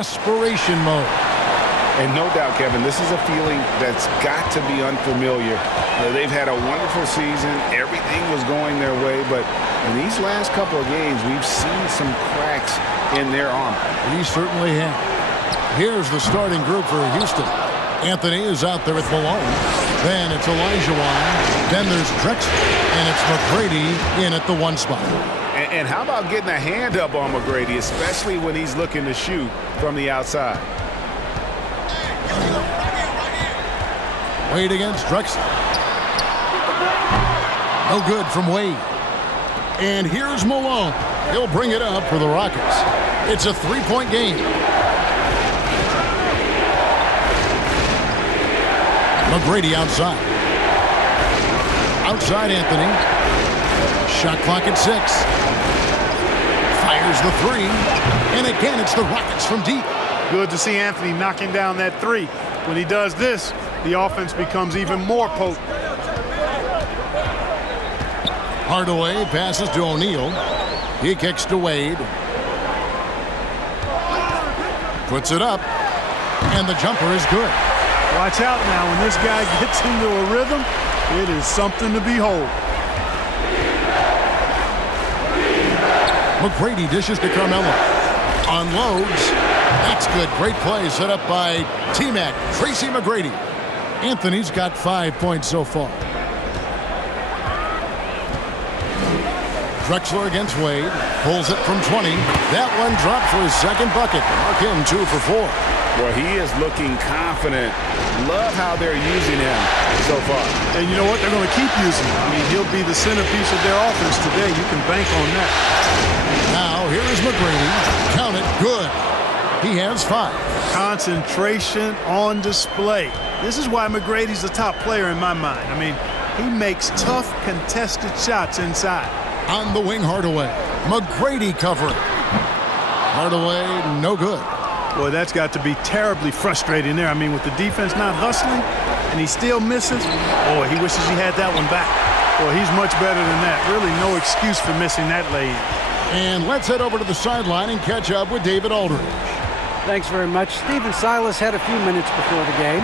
Desperation mode. And no doubt, Kevin, this is a feeling that's got to be unfamiliar. They've had a wonderful season. Everything was going their way, but in these last couple of games, we've seen some cracks in their armor. He certainly has. Here's the starting group for Houston. Anthony is out there with Malone. Then it's Olajuwon. Then there's Drexler. And it's McGrady in at the 1 spot. And how about getting a hand up on McGrady, especially when he's looking to shoot from the outside? Wade against Drexler. No good from Wade. And here's Malone. He'll bring it up for the Rockets. It's a 3-point game. McGrady outside. Outside Anthony. Shot clock at 6. Fires the 3. And again, it's the Rockets from deep. Good to see Anthony knocking down that 3. When he does this, the offense becomes even more potent. Hardaway passes to O'Neal. He kicks to Wade. Puts it up. And the jumper is good. Watch out now. When this guy gets into a rhythm, it is something to behold. McGrady dishes to Carmelo. Unloads. That's good. Great play set up by T-Mac, Tracy McGrady. Anthony's got 5 points so far. Drexler against Wade. Pulls it from 20. That one dropped for his second bucket. Mark him 2 for 4. Well, he is looking confident. Love how they're using him so far. And you know what? They're going to keep using him. I mean, he'll be the centerpiece of their offense today. You can bank on that. Now, here is McGrady. Count it. Good. He has 5. Concentration on display. This is why McGrady's the top player in my mind. I mean, he makes tough, contested shots inside. On the wing, Hardaway. McGrady covering. Hardaway, no good. Boy, that's got to be terribly frustrating there. I mean, with the defense not hustling and he still misses, boy, he wishes he had that one back. Boy, he's much better than that. Really no excuse for missing that lay-in. And let's head over to the sideline and catch up with David Aldridge. Thanks very much. Stephen Silas had a few minutes before the game.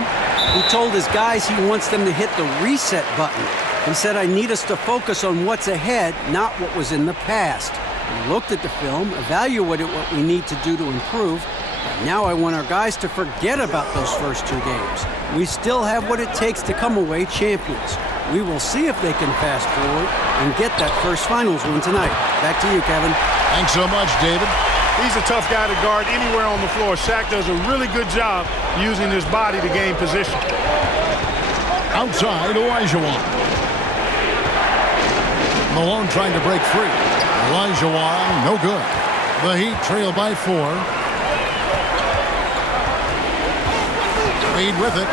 He told his guys he wants them to hit the reset button. He said, I need us to focus on what's ahead, not what was in the past. We looked at the film, evaluated what we need to do to improve. And now I want our guys to forget about those first 2 games. We still have what it takes to come away champions. We will see if they can fast forward and get that first finals win tonight. Back to you, Kevin. Thanks so much, David. He's a tough guy to guard anywhere on the floor. Shaq does a really good job using his body to gain position. Outside, Olajuwon. Malone trying to break free. Olajuwon, no good. The Heat trail by 4. Wade with it.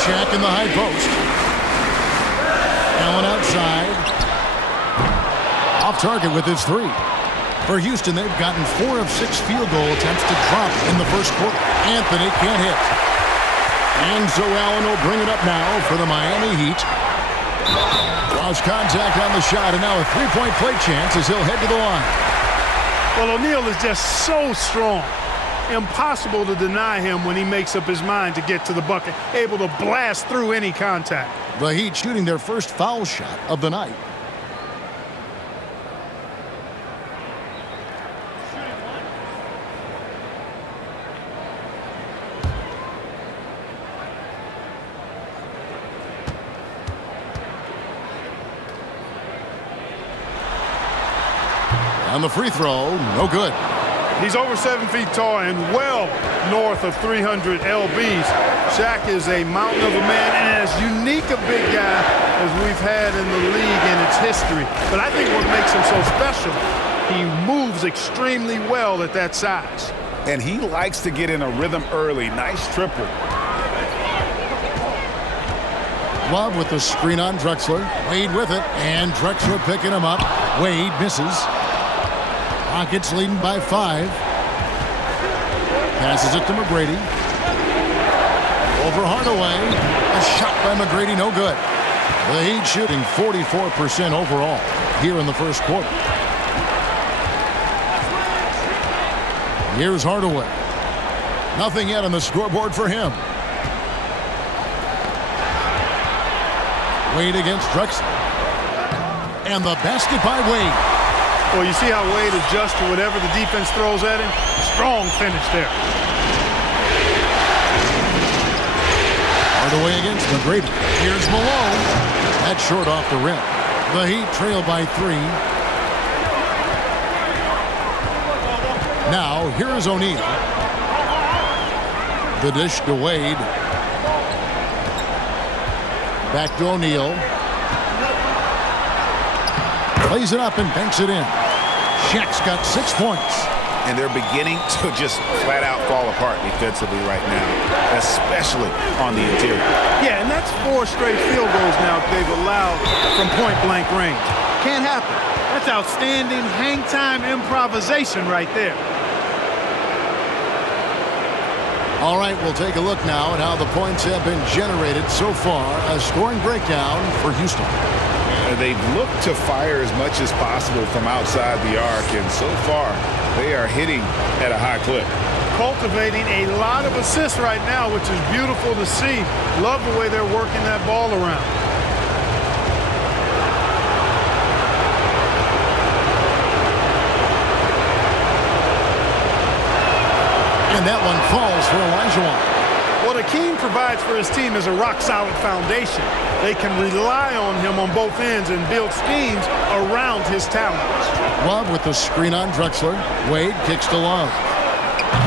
Shaq in the high post. Allen outside. Off target with his 3. For Houston, they've gotten 4 of 6 field goal attempts to drop in the first quarter. Anthony can't hit. And so Allen will bring it up now for the Miami Heat. Lost contact on the shot, and now a 3-point play chance as he'll head to the line. Well, O'Neal is just so strong. Impossible to deny him when he makes up his mind to get to the bucket. Able to blast through any contact. The Heat shooting their first foul shot of the night. On the free throw, no good. He's over 7 feet tall and well north of 300 lbs. Shaq is a mountain of a man and as unique a big guy as we've had in the league in its history. But I think what makes him so special, he moves extremely well at that size. And he likes to get in a rhythm early. Nice triple. Love with the screen on Drexler. Wade with it, and Drexler picking him up. Wade misses. Rockets leading by 5. Passes it to McGrady. Over Hardaway. A shot by McGrady, no good. The Heat shooting 44% overall here in the first quarter. Here's Hardaway. Nothing yet on the scoreboard for him. Wade against Drexler. And the basket by Wade. Well, you see how Wade adjusts to whatever the defense throws at him? Strong finish there. Hardaway against McGrady. Here's Malone. That's short off the rim. The Heat trail by 3. Now, here is O'Neal. The dish to Wade. Back to O'Neal. Plays it up and banks it in. Shaq's got 6 points. And they're beginning to just flat out fall apart defensively right now, especially on the interior. Yeah, and that's 4 straight field goals now they've allowed from point-blank range. Can't happen. That's outstanding hang-time improvisation right there. All right, we'll take a look now at how the points have been generated so far. A scoring breakdown for Houston. They've looked to fire as much as possible from outside the arc, and so far they are hitting at a high clip. Cultivating a lot of assists right now, which is beautiful to see. Love the way they're working that ball around. And that one falls for Olajuwon. What Akeem provides for his team is a rock-solid foundation. They can rely on him on both ends and build schemes around his talents. Love with the screen on Drexler. Wade kicks to Love.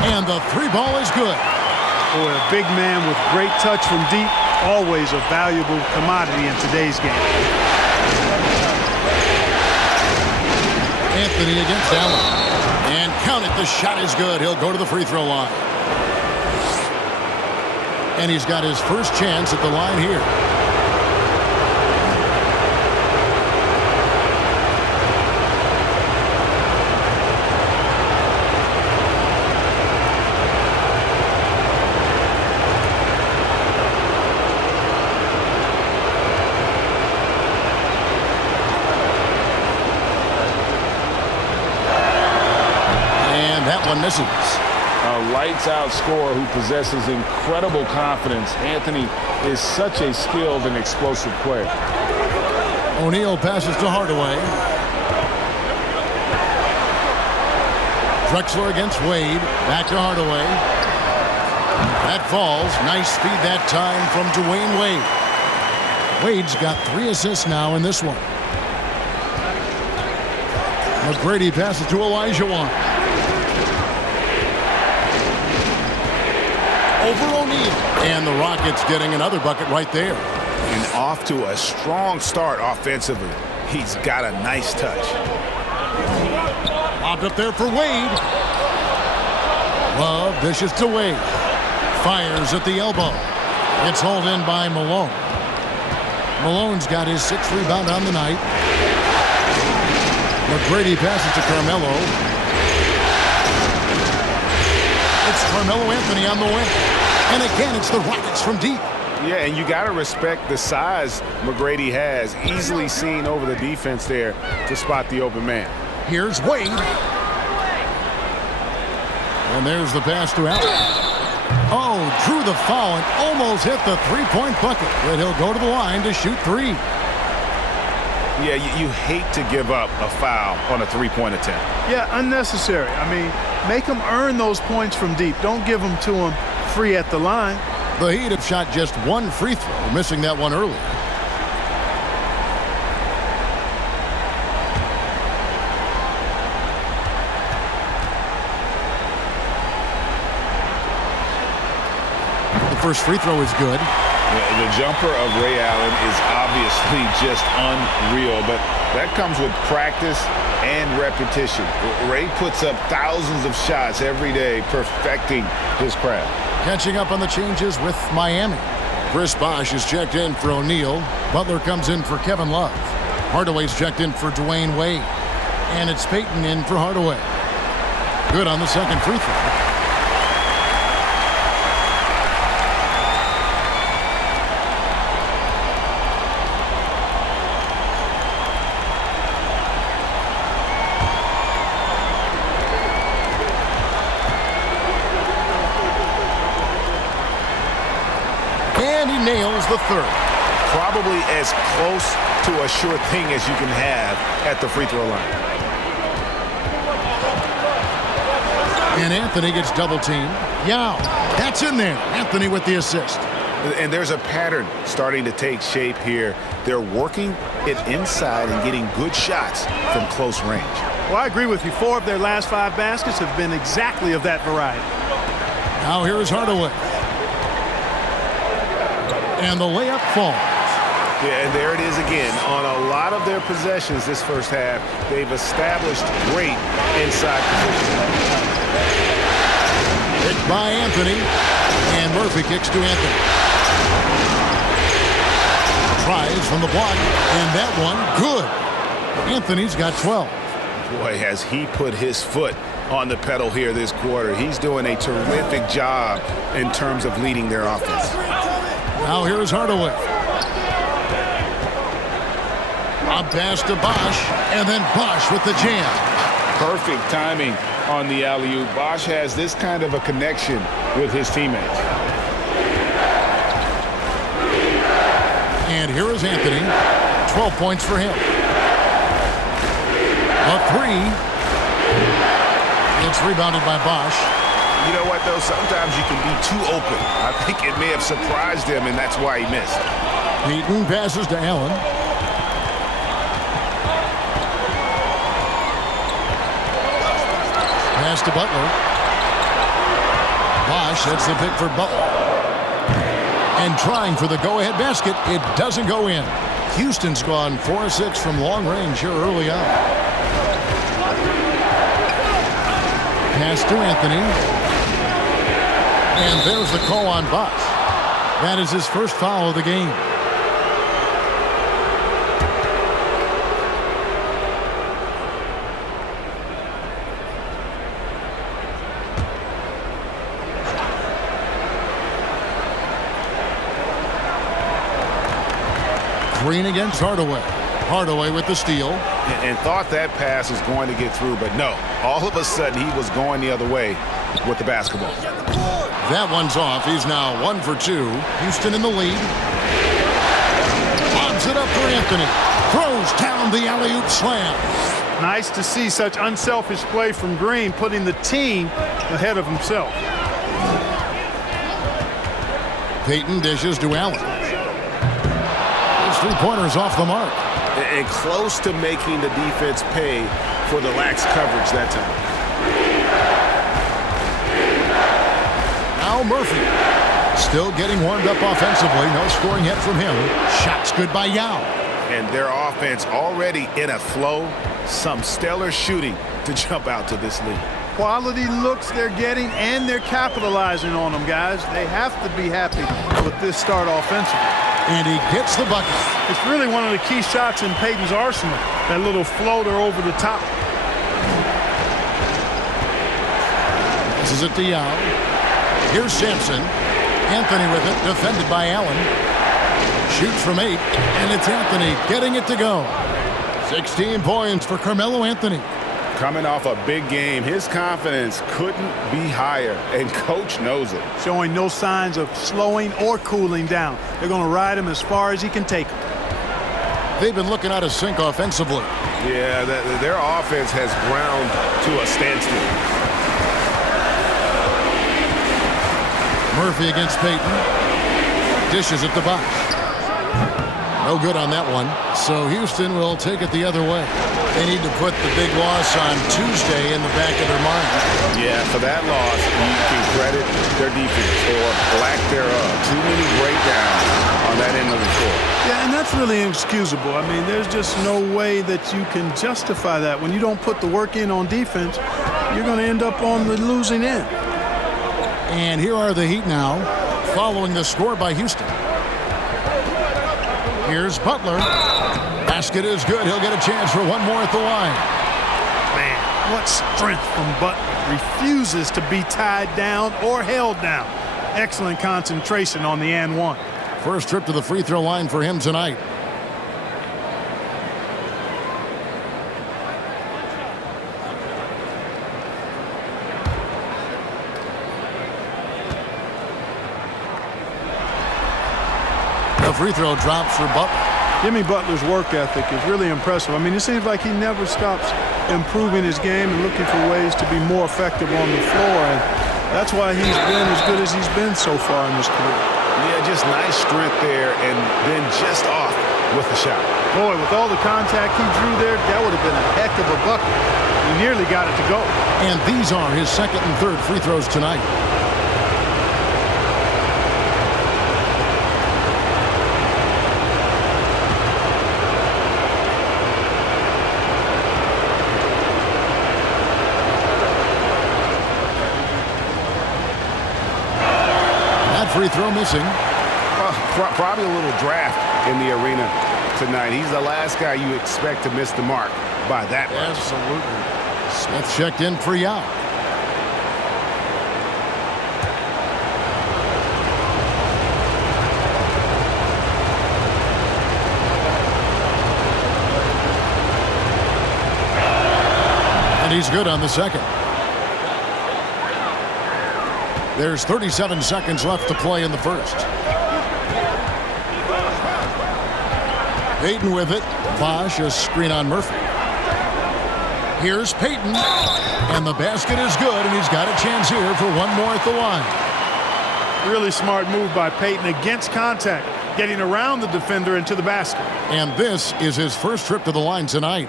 And the 3 ball is good. Boy, a big man with great touch from deep, always a valuable commodity in today's game. Anthony against Allen. And count it, the shot is good. He'll go to the free throw line. And he's got his first chance at the line here. And that one misses. A lights-out scorer who possesses incredible confidence. Anthony is such a skilled and explosive player. O'Neal passes to Hardaway. Drexler against Wade. Back to Hardaway. That falls. Nice feed that time from Dwayne Wade. Wade's got 3 assists now in this one. McGrady passes to Olajuwon. Over O'Neal. And the Rockets getting another bucket right there. And off to a strong start offensively. He's got a nice touch. Lobbed up there for Wade. Love dishes to Wade. Fires at the elbow. It's hauled in by Malone. Malone's got his 6th rebound on the night. McGrady passes to Carmelo. It's Carmelo Anthony on the wing. And again, it's the Rockets from deep. Yeah, and you got to respect the size McGrady has. Easily seen over the defense there to spot the open man. Here's Wade. And there's the pass to Allen. Oh, drew the foul and almost hit the 3-point bucket. But he'll go to the line to shoot 3. Yeah, you hate to give up a foul on a 3-point attempt. Yeah, unnecessary. I mean, make them earn those points from deep. Don't give them to them free at the line. The Heat have shot just 1 free throw, missing that one earlier. The first free throw is good. The jumper of Ray Allen is obviously just unreal, but that comes with practice and repetition. Ray puts up thousands of shots every day, perfecting his craft. Catching up on the changes with Miami. Chris Bosh is checked in for O'Neal. Butler comes in for Kevin Love. Hardaway's checked in for Dwayne Wade. And it's Payton in for Hardaway. Good on the second free throw. the third. Probably as close to a sure thing as you can have at the free throw line. And Anthony gets double teamed. Yao, that's in there. Anthony with the assist. And there's a pattern starting to take shape here. They're working it inside and getting good shots from close range. Well, I agree with you. 4 of their last 5 baskets have been exactly of that variety. Now here is Hardaway. And the layup falls. Yeah, and there it is again. On a lot of their possessions this first half, they've established great inside position. Picked by Anthony. And Murphy kicks to Anthony. Tries from the block. And that one, good. Anthony's got 12. Boy, has he put his foot on the pedal here this quarter. He's doing a terrific job in terms of leading their offense. Now here's Hardaway. A pass to Bosch, and then Bosch with the jam. Perfect timing on the alley-oop. Bosch has this kind of a connection with his teammates. And here is Anthony. 12 points for him. A three. It's rebounded by Bosch. You know what, though? Sometimes you can be too open. I think it may have surprised him, and that's why he missed. Payton passes to Allen. Pass to Butler. Bosch, that's the pick for Butler. And trying for the go-ahead basket, it doesn't go in. Houston's gone 4-6 from long range here early on. Pass to Anthony. And there's the call on Bosch. That is his first foul of the game. Green against Hardaway. Hardaway with the steal. And thought that pass was going to get through, but no. All of a sudden, he was going the other way with the basketball. That one's off. He's now 1 for 2. Houston in the lead. Lobs it up for Anthony. Throws down the alley-oop slam. Nice to see such unselfish play from Green, putting the team ahead of himself. Payton dishes to Allen. His three-pointers off the mark. And close to making the defense pay for the lax coverage that time. Now Murphy. Still getting warmed up offensively. No scoring yet from him. Shots good by Yao. And their offense already in a flow. Some stellar shooting to jump out to this lead. Quality looks they're getting, and they're capitalizing on them, guys. They have to be happy with this start offensively. And he gets the bucket. It's really one of the key shots in Payton's arsenal. That little floater over the top. This is it to Yao. Here's Sampson. Anthony with it, defended by Allen. Shoots from 8, and it's Anthony getting it to go. 16 points for Carmelo Anthony. Coming off a big game, his confidence couldn't be higher, and coach knows it. Showing no signs of slowing or cooling down. They're going to ride him as far as he can take him. They've been looking out of sync offensively. Yeah, their offense has ground to a standstill. Murphy against Payton. Dishes it to Bosch. No good on that one. So Houston will take it the other way. They need to put the big loss on Tuesday in the back of their mind. Yeah, for that loss, you can credit their defense or lack thereof. Too many breakdowns on that end of the floor. Yeah, and that's really inexcusable. I mean, there's just no way that you can justify that. When you don't put the work in on defense, you're going to end up on the losing end. And here are the Heat now, following the score by Houston. Here's Butler. Basket is good. He'll get a chance for one more at the line. Man, what strength from Butler. Refuses to be tied down or held down. Excellent concentration on the and one. First trip to the free throw line for him tonight. free throw drops for Butler. Jimmy Butler's work ethic is really impressive. I mean, it seems like he never stops improving his game and looking for ways to be more effective on the floor. And that's why he's been as good as he's been so far in his career. Yeah, just nice strength there and then just off with the shot. Boy, with all the contact he drew there, that would have been a heck of a bucket. He nearly got it to go. And these are his second and third free throws tonight. Free throw missing. Probably a little draft in the arena tonight. He's the last guy you expect to miss the mark by that much. Absolutely. Smith checked in for Yao. And he's good on the second. There's 37 seconds left to play in the first. Payton with it. Bosch, a screen on Murphy. Here's Payton. And the basket is good, and he's got a chance here for one more at the line. Really smart move by Payton against contact, getting around the defender into the basket. And this is his first trip to the line tonight.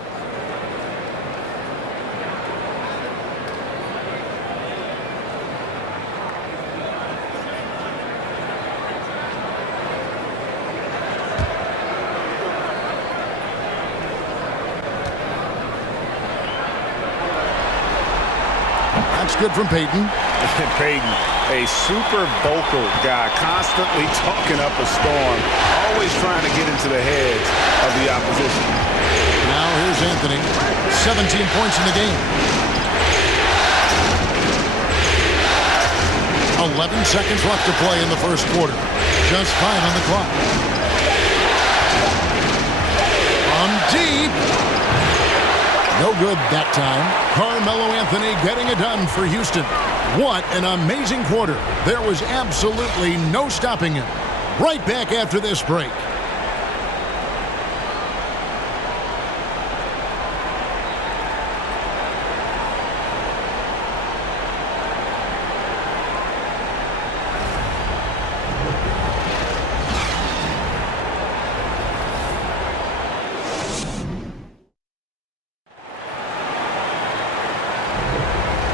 Good from Payton. Payton, a super vocal guy, constantly talking up a storm, always trying to get into the heads of the opposition. Now here's Anthony. 17 points in the game. 11 seconds left to play in the first quarter. Just 5 on the clock. From deep. No good that time. Carmelo Anthony getting it done for Houston. What an amazing quarter. There was absolutely no stopping him. Right back after this break.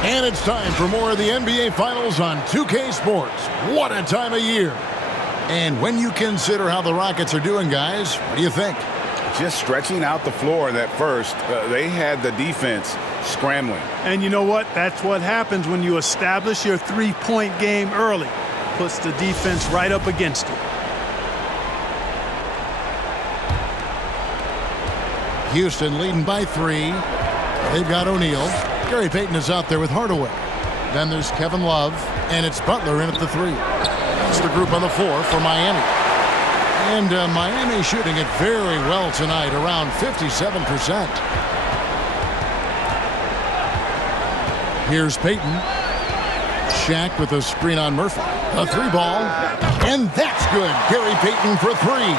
And it's time for more of the NBA Finals on 2K Sports. What a time of year. And when you consider how the Rockets are doing, guys, what do you think? Just stretching out the floor in that first. They had the defense scrambling. And you know what? That's what happens when you establish your three-point game early. Puts the defense right up against it. Houston leading by 3. They've got O'Neal. Gary Payton is out there with Hardaway. Then there's Kevin Love, and it's Butler in at the 3. That's the group on the 4 for Miami. And Miami shooting it very well tonight, around 57%. Here's Payton. Shaq with a screen on Murphy. A 3-ball, and that's good. Gary Payton for 3.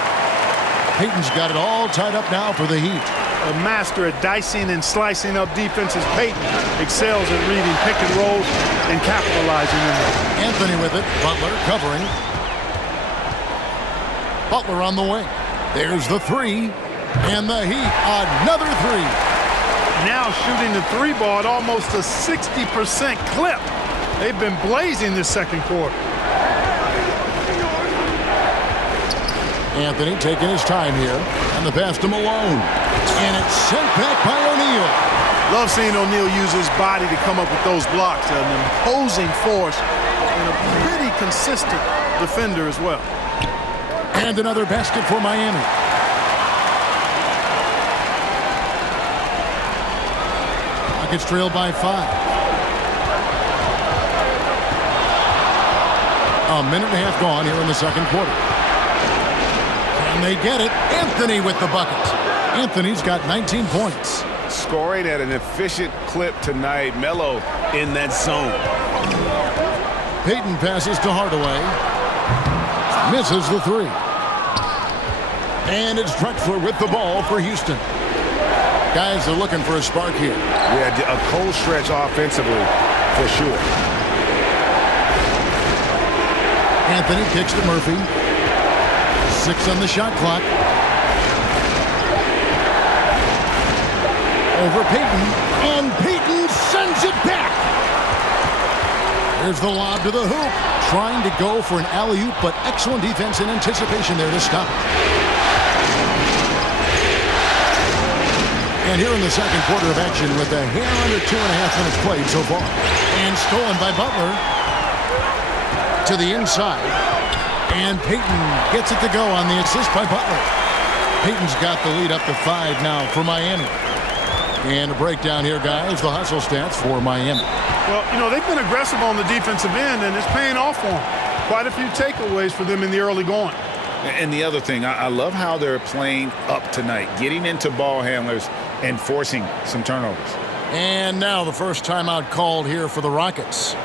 Payton's got it all tied up now for the Heat. A master at dicing and slicing up defenses, Payton excels at reading pick and rolls and capitalizing on them. Anthony with it. Butler covering. Butler on the wing. There's the 3. And the Heat, another 3. Now shooting the 3-ball at almost a 60% clip. They've been blazing this second quarter. Anthony taking his time here. And the pass to Malone. And it's sent back by O'Neal. Love seeing O'Neal use his body to come up with those blocks. An imposing force and a pretty consistent defender as well. And another basket for Miami. Rockets trailed by 5. A minute and a half gone here in the second quarter. And they get it. Anthony with the bucket. Anthony's got 19 points. Scoring at an efficient clip tonight. Melo in that zone. Payton passes to Hardaway. Misses the 3. And it's Drexler with the ball for Houston. Guys are looking for a spark here. Yeah, a cold stretch offensively, for sure. Anthony kicks to Murphy. 6 on the shot clock. Over Payton. And Payton sends it back. There's the lob to the hoop. Trying to go for an alley-oop, but excellent defense and anticipation there to stop it. And here in the second quarter of action with a hair under 2.5 minutes played so far. And stolen by Butler. To the inside. And Payton gets it to go on the assist by Butler. Payton's got the lead up to 5 now for Miami. And a breakdown here, guys. The hustle stats for Miami. Well, you know, they've been aggressive on the defensive end, and it's paying off for them. Quite a few takeaways for them in the early going. And the other thing, I love how they're playing up tonight, getting into ball handlers and forcing some turnovers. And now the first timeout called here for the Rockets.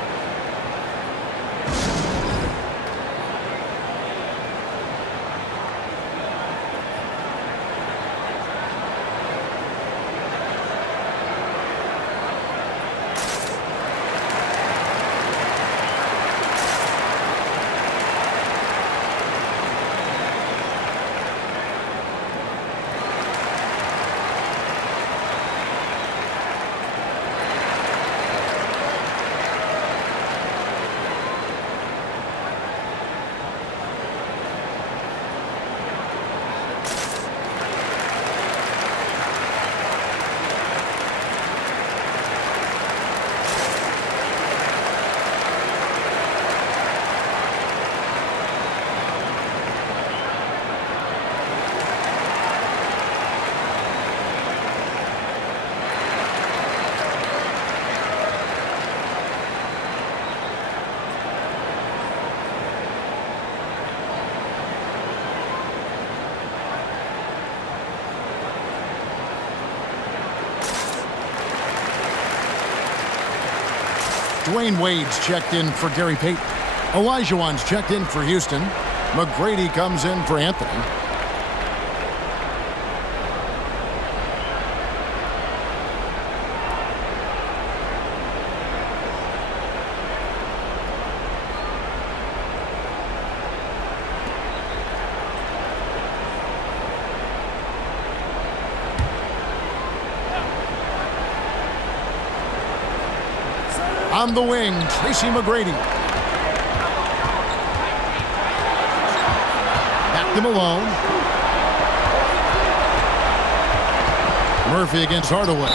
Dwayne Wade's checked in for Gary Payton. Olajuwon's checked in for Houston. McGrady comes in for Anthony. On the wing, Tracy McGrady. Back to Malone. Murphy against Hardaway.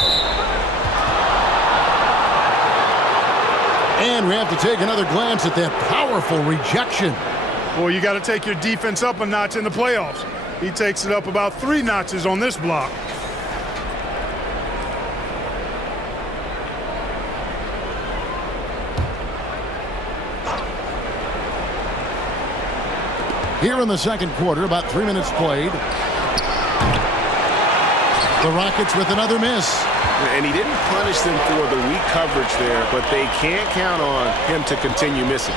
And we have to take another glance at that powerful rejection. Boy, you got to take your defense up a notch in the playoffs. He takes it up about 3 notches on this block. Here in the second quarter, about 3 minutes played. The Rockets with another miss. And he didn't punish them for the weak coverage there, but they can't count on him to continue missing.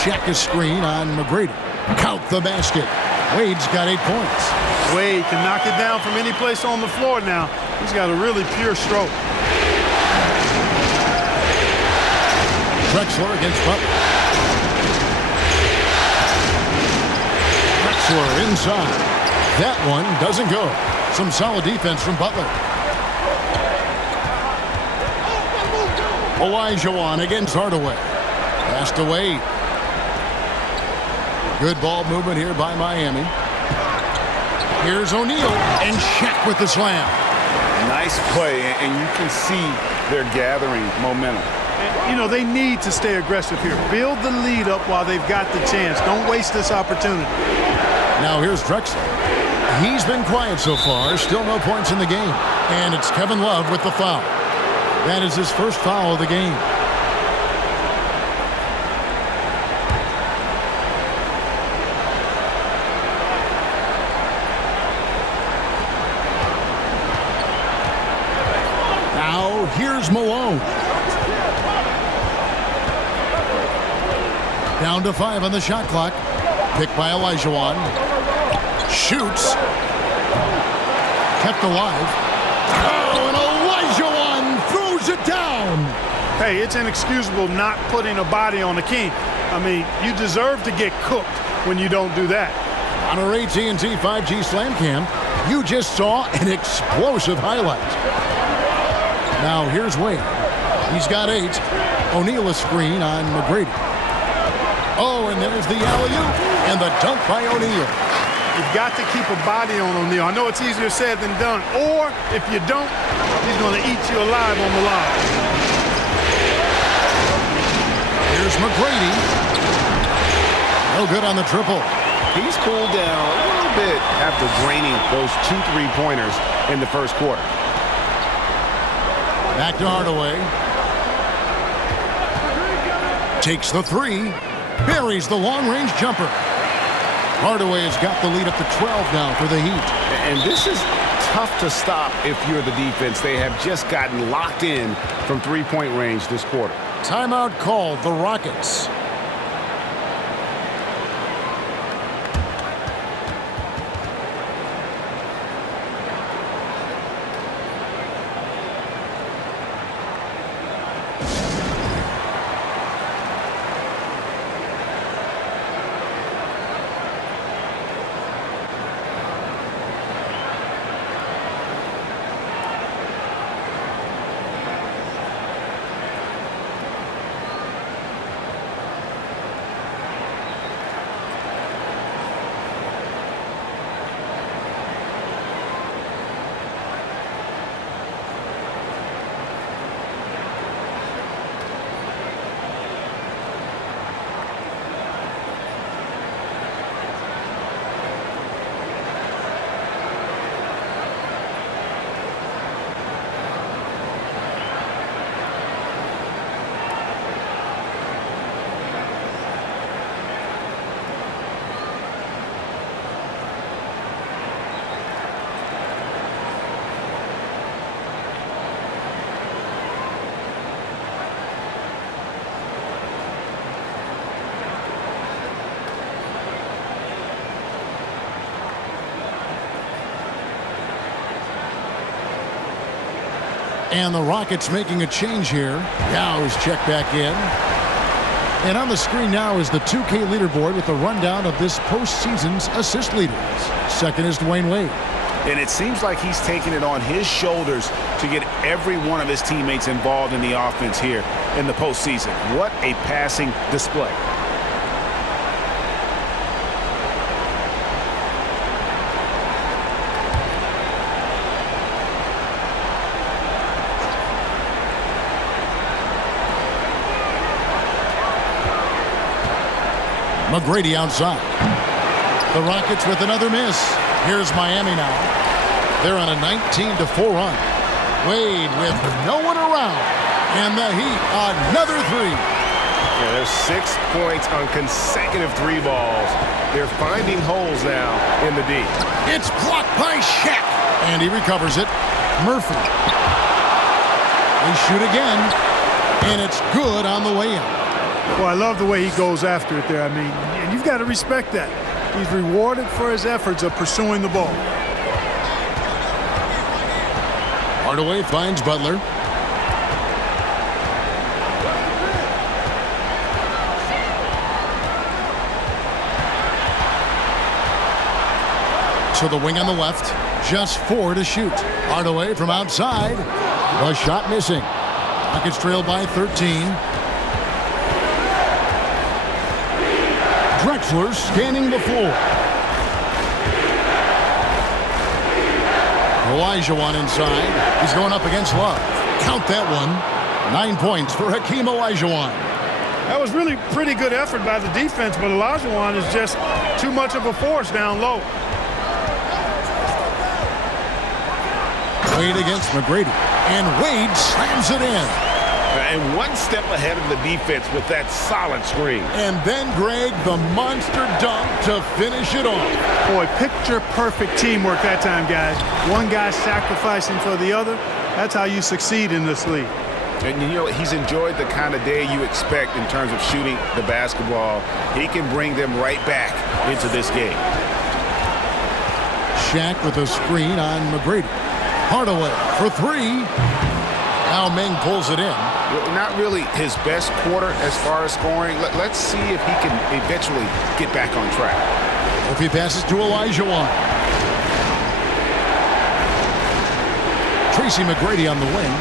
Check a screen on McGrady. Count the basket. Wade's got 8 points. Wade can knock it down from any place on the floor now. He's got a really pure stroke. Drexler against Butler. Drexler inside. That one doesn't go. Some solid defense from Butler. Olajuwon against Hardaway. Passed away. Good ball movement here by Miami. Here's O'Neal and Shaq with the slam. Nice play, and you can see they're gathering momentum. You know, they need to stay aggressive here. Build the lead up while they've got the chance. Don't waste this opportunity. Now here's Drexler. He's been quiet so far. Still no points in the game. And it's Kevin Love with the foul. That is his first foul of the game. Now here's Malone. Down to 5 on the shot clock. Picked by Olajuwon. Shoots. Kept alive. Oh, and Olajuwon throws it down. Hey, it's inexcusable not putting a body on the king. I mean, you deserve to get cooked when you don't do that. On our AT&T 5G Slam Cam, you just saw an explosive highlight. Now here's Wade. He's got 8. O'Neal a screen on McGrady. Oh, and there's the alley-oop and the dunk by O'Neal. You've got to keep a body on O'Neal. I know it's easier said than done. Or if you don't, he's going to eat you alive on the line. Here's McGrady. No good on the triple. He's cooled down a little bit after draining those 2 3-pointers in the first quarter. Back to Hardaway. Takes the 3. Buries the long-range jumper. Hardaway has got the lead up to 12 now for the Heat. And this is tough to stop if you're the defense. They have just gotten locked in from 3-point range this quarter. Timeout called, the Rockets. And the Rockets making a change here. Yao is checked back in. And on the screen now is the 2K leaderboard with a rundown of this postseason's assist leaders. Second is Dwayne Wade. And it seems like he's taking it on his shoulders to get every one of his teammates involved in the offense here in the postseason. What a passing display. McGrady outside. The Rockets with another miss. Here's Miami now. They're on a 19-4 run. Wade with no one around. And the Heat, another 3. Yeah, there's 6 points on consecutive 3 balls. They're finding holes now in the D. It's blocked by Shaq. And he recovers it. Murphy. They shoot again. And it's good on the way in. Well, I love the way he goes after it there. I mean, and you've got to respect that. He's rewarded for his efforts of pursuing the ball. Hardaway finds Butler. To the wing on the left. Just 4 to shoot. Hardaway from outside. The shot missing. Rockets trail by 13. Drexler scanning the floor. Olajuwon inside. He's going up against Love. Count that one. 9 points for Hakeem Olajuwon. That was really pretty good effort by the defense, but Olajuwon is just too much of a force down low. Wade against McGrady. And Wade slams it in. And 1 step ahead of the defense with that solid screen. And then Greg, the monster dunk to finish it off. Boy, picture-perfect teamwork that time, guys. One guy sacrificing for the other. That's how you succeed in this league. And, you know, he's enjoyed the kind of day you expect in terms of shooting the basketball. He can bring them right back into this game. Shaq with a screen on McGrady. Hardaway for three. Now Meng pulls it in. Not really his best quarter as far as scoring. Let's see if he can eventually get back on track. If he passes to Elijah Wan. Tracy McGrady on the wing.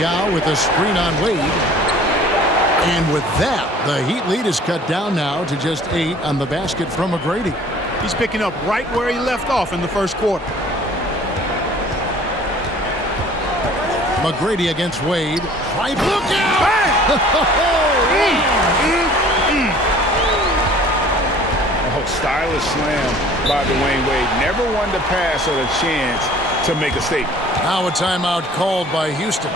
Yao with a screen on Wade. And with that, the Heat lead is cut down now to just 8 on the basket from McGrady. He's picking up right where he left off in the first quarter. McGrady against Wade. Right, look out! Oh, stylish slam by Dwayne Wade. Never one to pass or a chance to make a statement. Now a timeout called by Houston.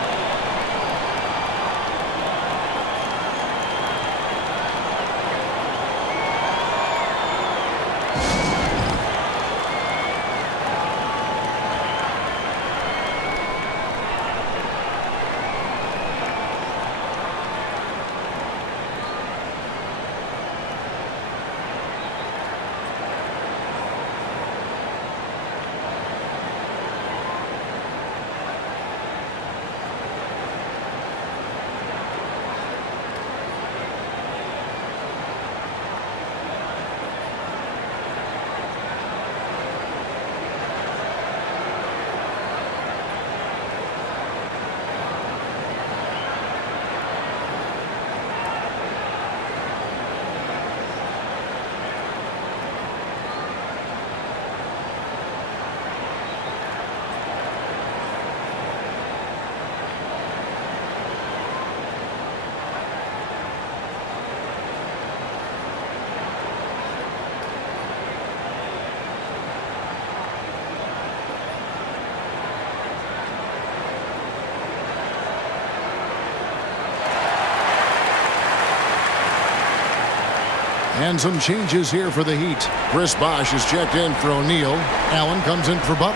And some changes here for the Heat. Chris Bosh is checked in for O'Neal. Allen comes in for Butler.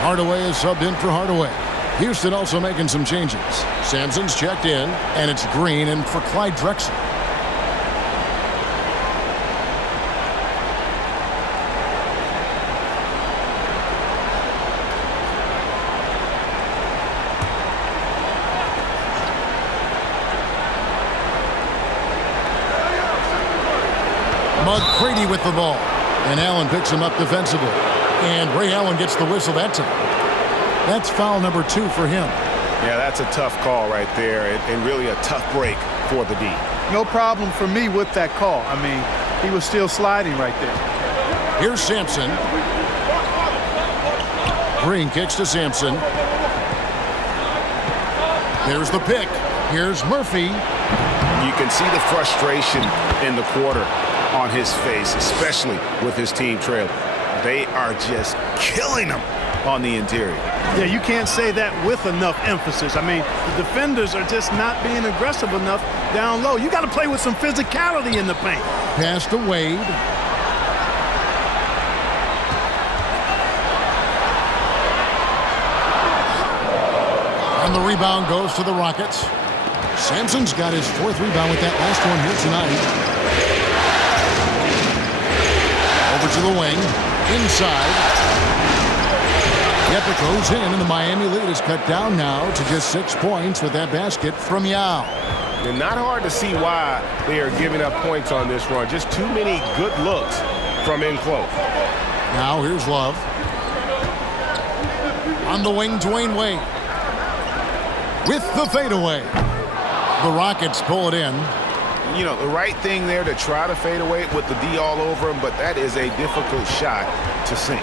Hardaway is subbed in for Hardaway. Houston also making some changes. Sampson's checked in, and it's Green in for Clyde Drexler. McGrady with the ball. And Allen picks him up defensively. And Ray Allen gets the whistle that time. That's foul number 2 for him. Yeah, that's a tough call right there, and really a tough break for the D. No problem for me with that call. I mean, he was still sliding right there. Here's Sampson. Green kicks to Sampson. There's the pick. Here's Murphy. You can see the frustration in the quarter on his face, especially with his team trailing. They are just killing him on the interior. Yeah, you can't say that with enough emphasis. I mean, the defenders are just not being aggressive enough down low. You got to play with some physicality in the paint. Pass to Wade. And the rebound goes to the Rockets. Sampson's got his 4th rebound with that last one here tonight. Over to the wing. Inside. Yep, it goes in, and the Miami lead is cut down now to just 6 points with that basket from Yao. And not hard to see why they are giving up points on this run. Just too many good looks from in close. Now here's Love. On the wing, Dwayne Wade. With the fadeaway. The Rockets pull it in. You know, the right thing there to try to fade away with the D all over him, but that is a difficult shot to sink.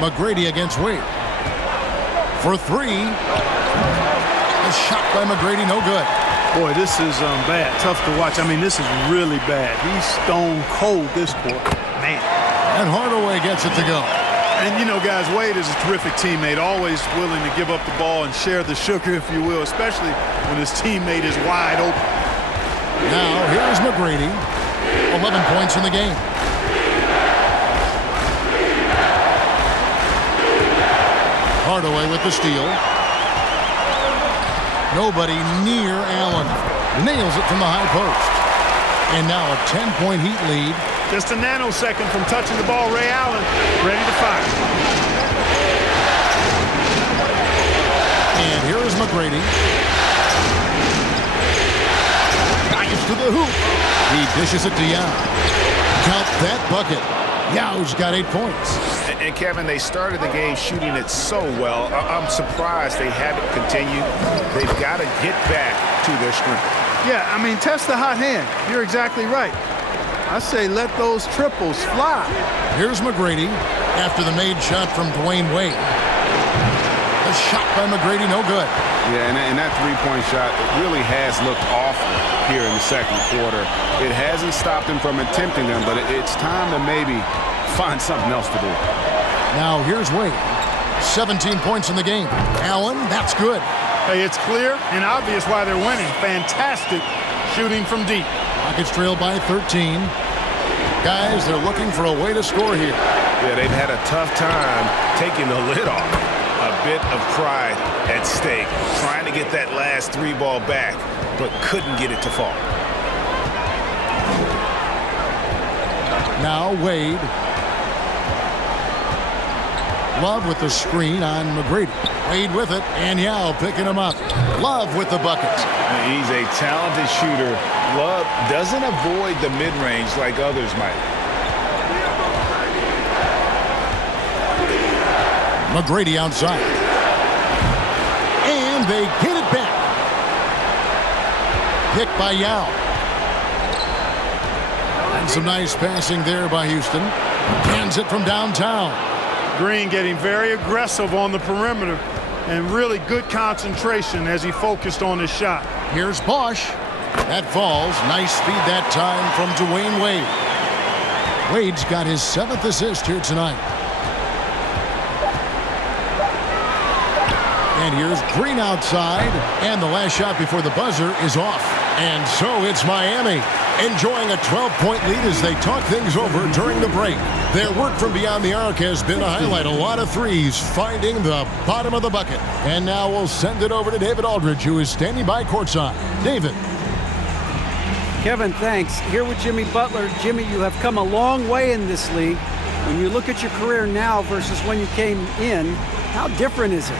McGrady against Wade. For 3. A shot by McGrady, no good. Boy, this is bad. Tough to watch. I mean, this is really bad. He's stone cold this quarter. Man. And Hardaway gets it to go. And, you know, guys, Wade is a terrific teammate, always willing to give up the ball and share the sugar, if you will, especially when his teammate is wide open. Now, here's McGrady. 11 points in the game. Hardaway with the steal. Nobody near Allen. Nails it from the high post. And now a 10-point Heat lead. Just a nanosecond from touching the ball. Ray Allen ready to fire. And here is McGrady. Drives to the hoop. He dishes it to Yao. Count that bucket. Yao's got 8 points. And Kevin, they started the game shooting it so well. I'm surprised they haven't continued. They've got to get back to their strength. Yeah, I mean, test the hot hand. You're exactly right. I say let those triples fly. Here's McGrady after the made shot from Dwayne Wade. A shot by McGrady, no good. Yeah, and that three-point shot really has looked awful here in the second quarter. It hasn't stopped him from attempting them, but it's time to maybe find something else to do. Now here's Wade. 17 points in the game. Allen, that's good. Hey, it's clear and obvious why they're winning. Fantastic shooting from deep. Rockets trail by 13. Guys, they're looking for a way to score here. Yeah, they've had a tough time taking the lid off. A bit of pride at stake, trying to get that last three ball back, but couldn't get it to fall. Now Wade. Love with the screen on McGrady. Wade with it, and Yao picking him up. Love with the bucket. He's a talented shooter. Love doesn't avoid the mid-range like others might. McGrady outside. And they get it back. Picked by Yao. And some nice passing there by Houston. Cans it from downtown. Green getting very aggressive on the perimeter and really good concentration as he focused on his shot. Here's Bosch. That falls. Nice feed that time from Dwayne Wade. Wade's got his 7th assist here tonight. And here's Green outside. And the last shot before the buzzer is off. And so it's Miami enjoying a 12-point lead as they talk things over during the break. Their work from beyond the arc has been a highlight. A lot of threes finding the bottom of the bucket. And now we'll send it over to David Aldridge, who is standing by courtside. David. Kevin, thanks. Here with Jimmy Butler. Jimmy, you have come a long way in this league. When you look at your career now versus when you came in, how different is it?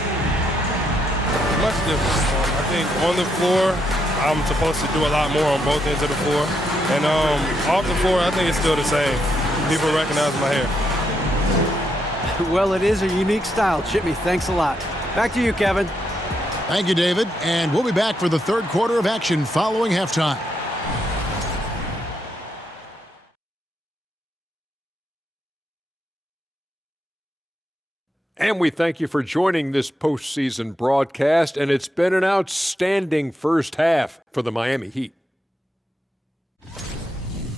Much different. I think on the floor, I'm supposed to do a lot more on both ends of the floor. And off the floor, I think it's still the same. People recognize my hair. Well, it is a unique style, Jimmy. Thanks a lot. Back to you, Kevin. Thank you, David. And we'll be back for the third quarter of action following halftime. And we thank you for joining this postseason broadcast, and it's been an outstanding first half for the Miami Heat.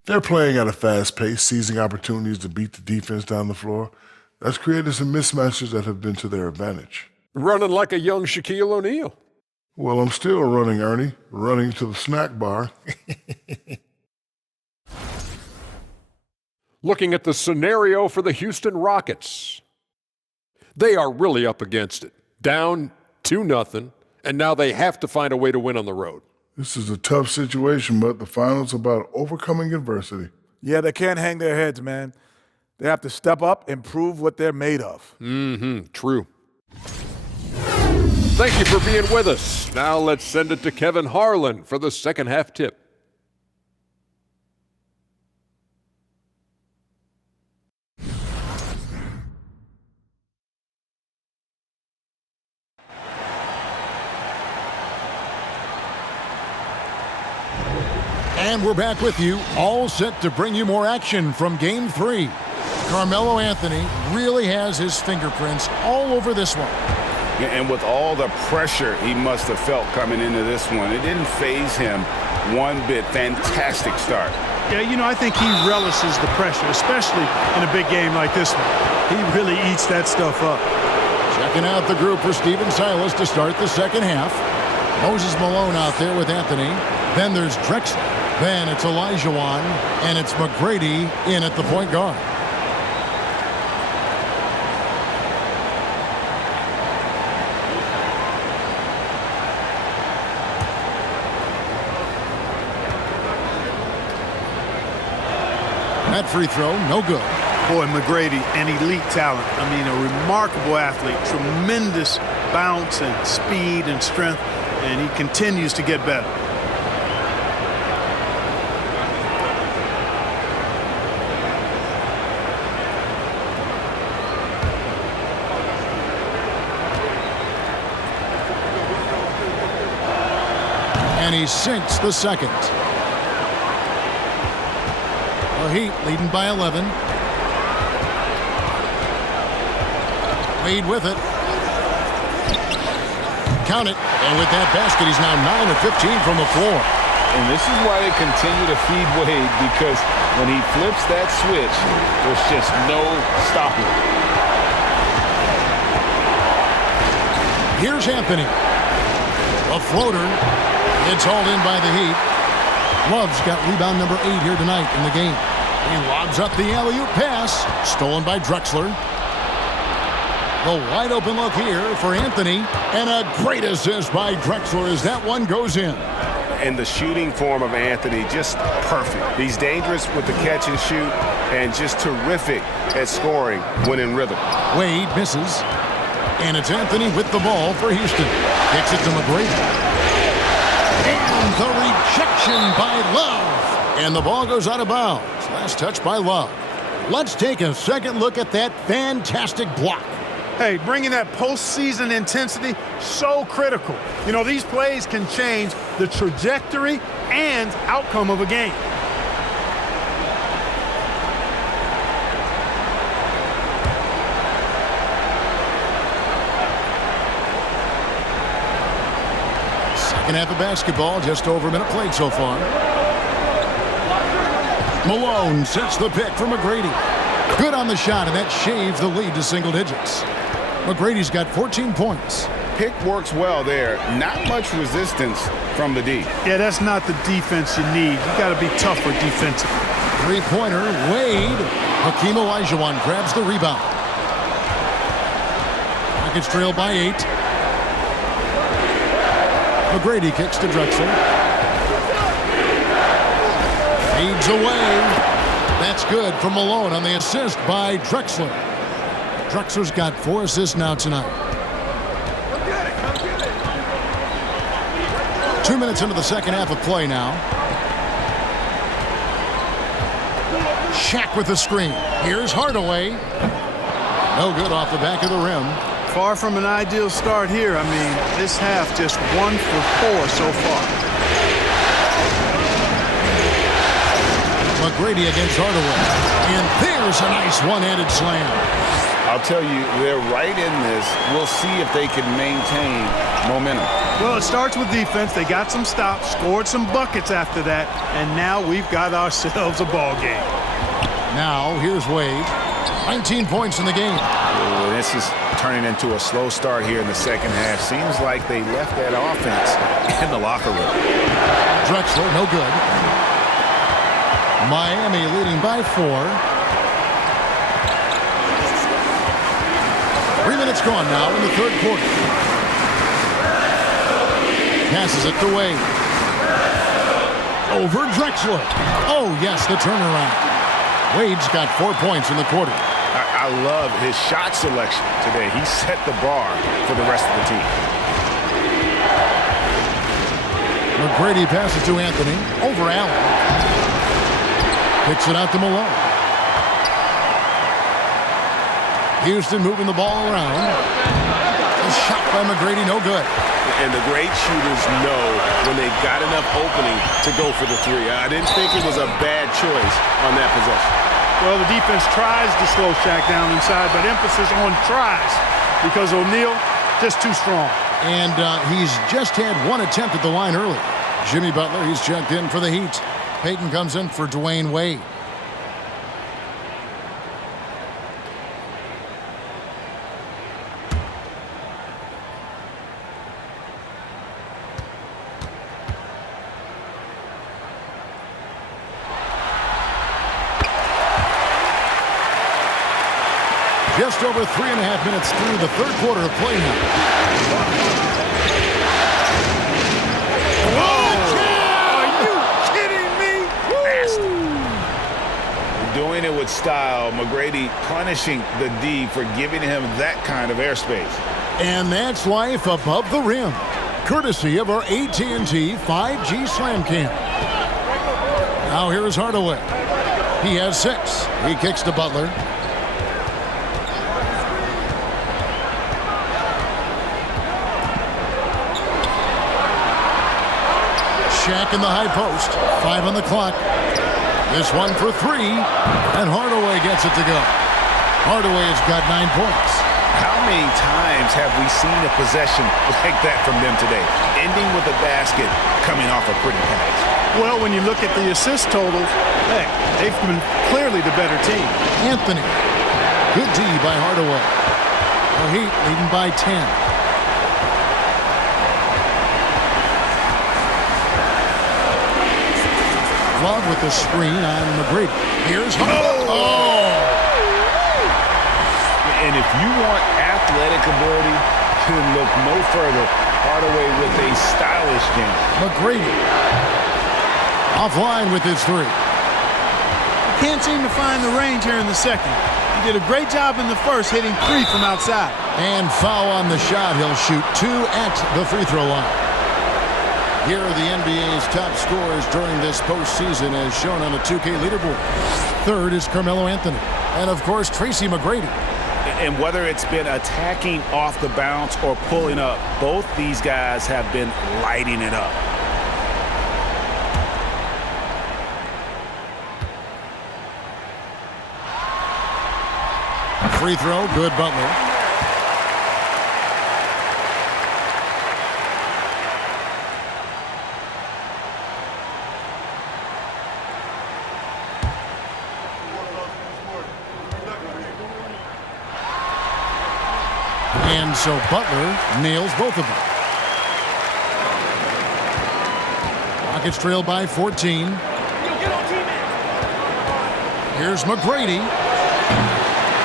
They're playing at a fast pace, seizing opportunities to beat the defense down the floor. That's created some mismatches that have been to their advantage. Running like a young Shaquille O'Neal. Well, I'm still running, Ernie, running to the snack bar. Looking at the scenario for the Houston Rockets. They are really up against it. Down 2-0, and now they have to find a way to win on the road. This is a tough situation, but the finals are about overcoming adversity. Yeah, they can't hang their heads, man. They have to step up and prove what they're made of. True. Thank you for being with us. Now let's send it to Kevin Harlan for the second half tip. And we're back with you, all set to bring you more action from Game 3. Carmelo Anthony really has his fingerprints all over this one. And with all the pressure he must have felt coming into this one, it didn't faze him one bit. Fantastic start. Yeah, you know, I think he relishes the pressure, especially in a big game like this one. He really eats that stuff up. Checking out the group for Stephen Silas to start the second half. Moses Malone out there with Anthony. Then there's Drexler. Then it's Olajuwon, and it's McGrady in at the point guard. That free throw, no good. Boy, McGrady, an elite talent. I mean, a remarkable athlete. Tremendous bounce and speed and strength, and he continues to get better. And he sinks the second. The Heat leading by 11. Wade with it. Count it. And with that basket, he's now 9 of 15 from the floor. And this is why they continue to feed Wade, because when he flips that switch, there's just no stopping. Here's Anthony. A floater. It's hauled in by the Heat. Love's got rebound number 8 here tonight in the game. He lobs up the alley-oop pass. Stolen by Drexler. The wide open look here for Anthony. And a great assist by Drexler as that one goes in. And the shooting form of Anthony, just perfect. He's dangerous with the catch and shoot and just terrific at scoring when in rhythm. Wade misses. And it's Anthony with the ball for Houston. Kicks it to McGrady. And the rejection by Love. And the ball goes out of bounds. Last touch by Love. Let's take a second look at that fantastic block. Hey, bringing that postseason intensity, so critical. You know, these plays can change the trajectory and outcome of a game. Second half of basketball, just over a minute played so far. Malone sets the pick for McGrady. Good on the shot, and that shaves the lead to single digits. McGrady's got 14 points. Pick works well there. Not much resistance from the D. Yeah, that's not the defense you need. You got to be tougher defensively. Three-pointer, Wade. Hakeem Olajuwon grabs the rebound. Rockets trail by 8. McGrady kicks to Drexler. Feeds away. That's good from Malone on the assist by Drexler. Drexler's got 4 assists now tonight. 2 minutes into the second half of play now. Shaq with the screen. Here's Hardaway. No good off the back of the rim. Far from an ideal start here. I mean, this half just 1 for 4 so far. McGrady against Hardaway. And there's a nice one-handed slam. I'll tell you, they're right in this. We'll see if they can maintain momentum. Well, it starts with defense. They got some stops, scored some buckets after that, and now we've got ourselves a ball game. Now, here's Wade. 19 points in the game. Ooh, this is turning into a slow start here in the second half. Seems like they left that offense in the locker room. Drexler, no good. Miami leading by 4. 3 minutes gone now in the third quarter. Passes it to Wade. Over Drexler. Oh, yes, the turnaround. Wade's got 4 points in the quarter. I love his shot selection today. He set the bar for the rest of the team. McGrady passes to Anthony. Over Allen. Picks it out to Malone. Houston moving the ball around. A shot by McGrady, no good. And the great shooters know when they've got enough opening to go for the 3. I didn't think it was a bad choice on that possession. Well, the defense tries to slow Shaq down inside, but emphasis on tries because O'Neal just too strong. And he's just had 1 attempt at the line early. Jimmy Butler, he's checked in for the Heat. Payton comes in for Dwayne Wade. Just over 3.5 minutes through the third quarter of play now. with style. McGrady punishing the D for giving him that kind of airspace. And that's life above the rim, courtesy of our AT&T 5G Slam Cam. Now here's Hardaway. He has 6. He kicks to Butler. Shaq in the high post. 5 on the clock. This one for 3, and Hardaway gets it to go. Hardaway has got 9 points. How many times have we seen a possession like that from them today, ending with a basket coming off a pretty pass? Well, when you look at the assist totals, heck, they've been clearly the better team. Anthony. Good D by Hardaway. The Heat leading by 10. Love with the screen on McGrady. Here's Oh! And if you want athletic ability, you look no further. Hardaway with a stylish game. McGrady. Offline with his 3. Can't seem to find the range here in the second. He did a great job in the first, hitting 3 from outside. And foul on the shot. He'll shoot 2 at the free throw line. Here are the NBA's top scorers during this postseason as shown on the 2K leaderboard. 3rd is Carmelo Anthony. And, of course, Tracy McGrady. And whether it's been attacking off the bounce or pulling up, both these guys have been lighting it up. Free throw, good Butler. And so Butler nails both of them. Rockets trail by 14. Here's McGrady.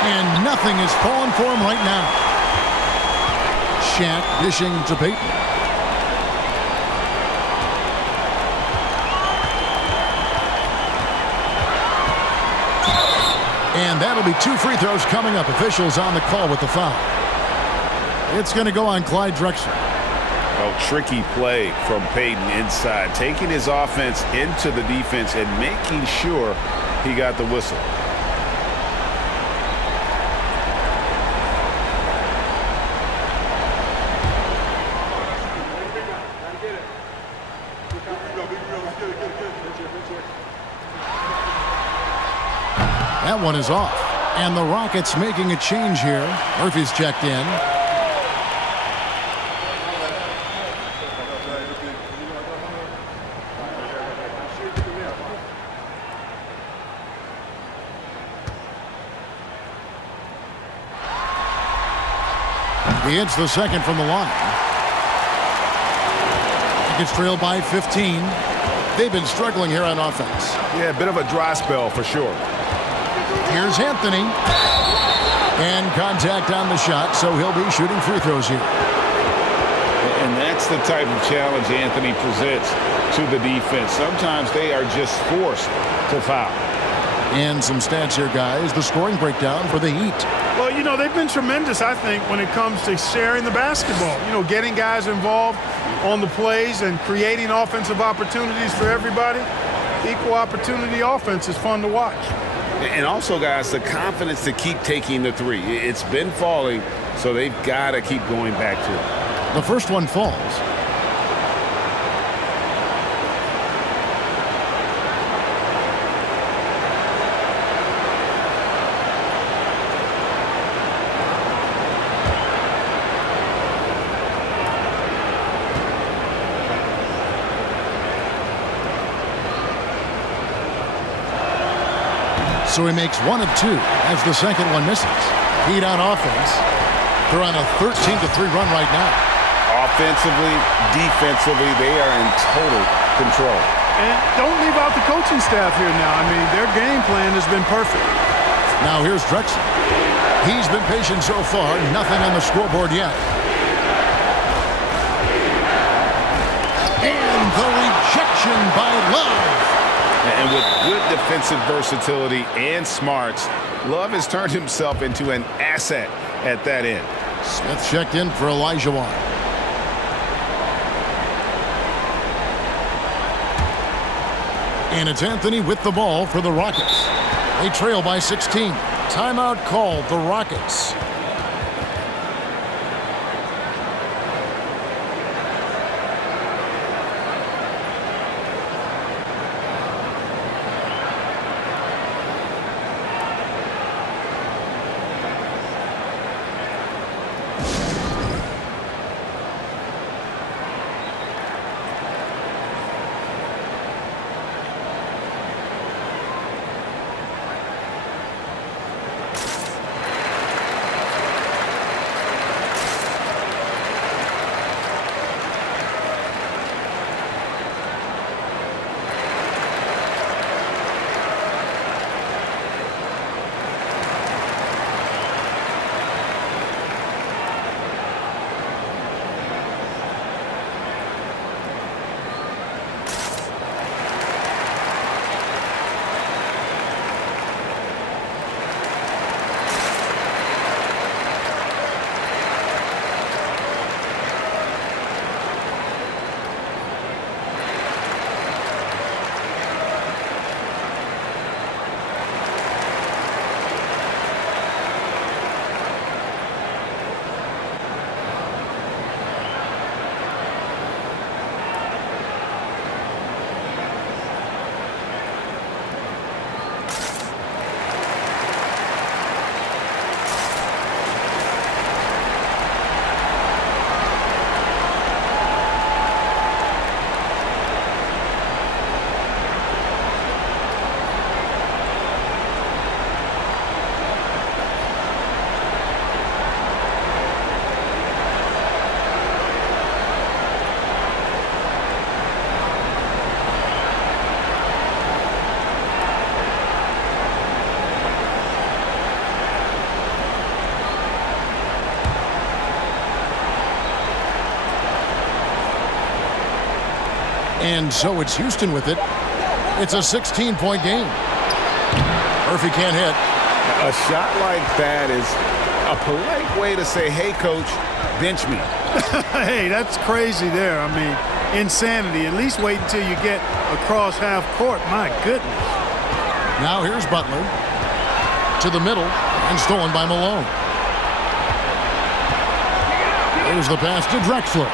And nothing is falling for him right now. Shaq dishing to Payton. And that'll be 2 free throws coming up. Officials on the call with the foul. It's going to go on Clyde Drexler. Oh, tricky play from Payton inside, taking his offense into the defense and making sure he got the whistle. That one is off. And the Rockets making a change here. Murphy's checked in. He hits the second from the line. Rockets trail by 15. They've been struggling here on offense. Yeah, a bit of a dry spell for sure. Here's Anthony. And contact on the shot, so he'll be shooting free throws here. And that's the type of challenge Anthony presents to the defense. Sometimes they are just forced to foul. And some stats here, guys. The scoring breakdown for the Heat. Well, you know, they've been tremendous, I think, when it comes to sharing the basketball. You know, getting guys involved on the plays and creating offensive opportunities for everybody. Equal opportunity offense is fun to watch. And also, guys, the confidence to keep taking the 3. It's been falling, so they've got to keep going back to it. The first one falls. So he makes 1 of 2 as the second one misses. Heat on offense. They're on a 13-3 run right now. Offensively, defensively, they are in total control. And don't leave out the coaching staff here now. I mean, their game plan has been perfect. Now here's Drexler. He's been patient so far. Nothing on the scoreboard yet. And the rejection by Love. And with good defensive versatility and smarts, Love has turned himself into an asset at that end. Smith checked in for Elijah Watt. And it's Anthony with the ball for the Rockets. They trail by 16. Timeout called, the Rockets. And so it's Houston with it. It's a 16-point game. Murphy can't hit. A shot like that is a polite way to say, hey, coach, bench me. Hey, that's crazy there. I mean, insanity. At least wait until you get across half court. My goodness. Now here's Butler to the middle and stolen by Malone. There's the pass to Drexler.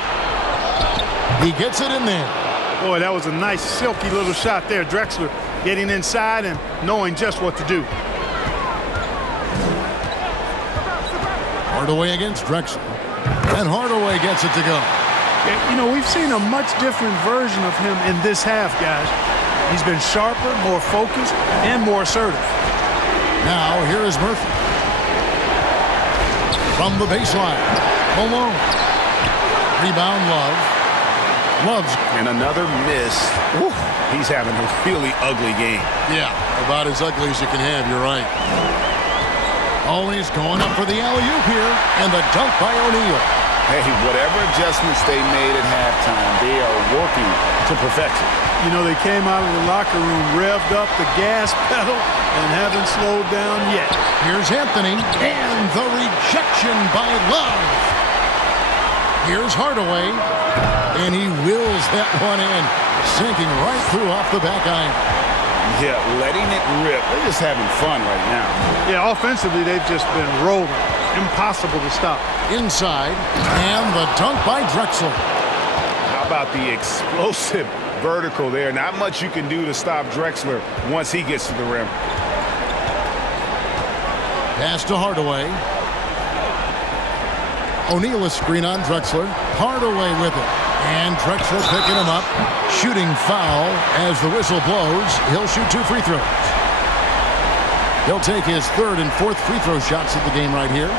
He gets it in there. Boy, that was a nice, silky little shot there. Drexler getting inside and knowing just what to do. Hardaway against Drexler. And Hardaway gets it to go. Yeah, you know, we've seen a much different version of him in this half, guys. He's been sharper, more focused, and more assertive. Now, here is Murphy. From the baseline. Malone. Rebound, Love. Love's. And another miss. Woo, he's having a really ugly game. Yeah, about as ugly as you can have, you're right. Always going up for the alley-oop here, and the dunk by O'Neal. Hey, whatever adjustments they made at halftime, they are working to perfection. You know, they came out of the locker room, revved up the gas pedal, and haven't slowed down yet. Here's Anthony, and the rejection by Love. Here's Hardaway, and he wills that one in, sinking right through off the back iron. Yeah, letting it rip. They're just having fun right now. Yeah, offensively, they've just been rolling. Impossible to stop. Inside, and the dunk by Drexler. How about the explosive vertical there? Not much you can do to stop Drexler once he gets to the rim. Pass to Hardaway. O'Neal a screen on Drexler. Hardaway with it. And Drexler picking him up. Shooting foul as the whistle blows. He'll shoot 2 free throws. He'll take his 3rd and 4th free throw shots of the game right here.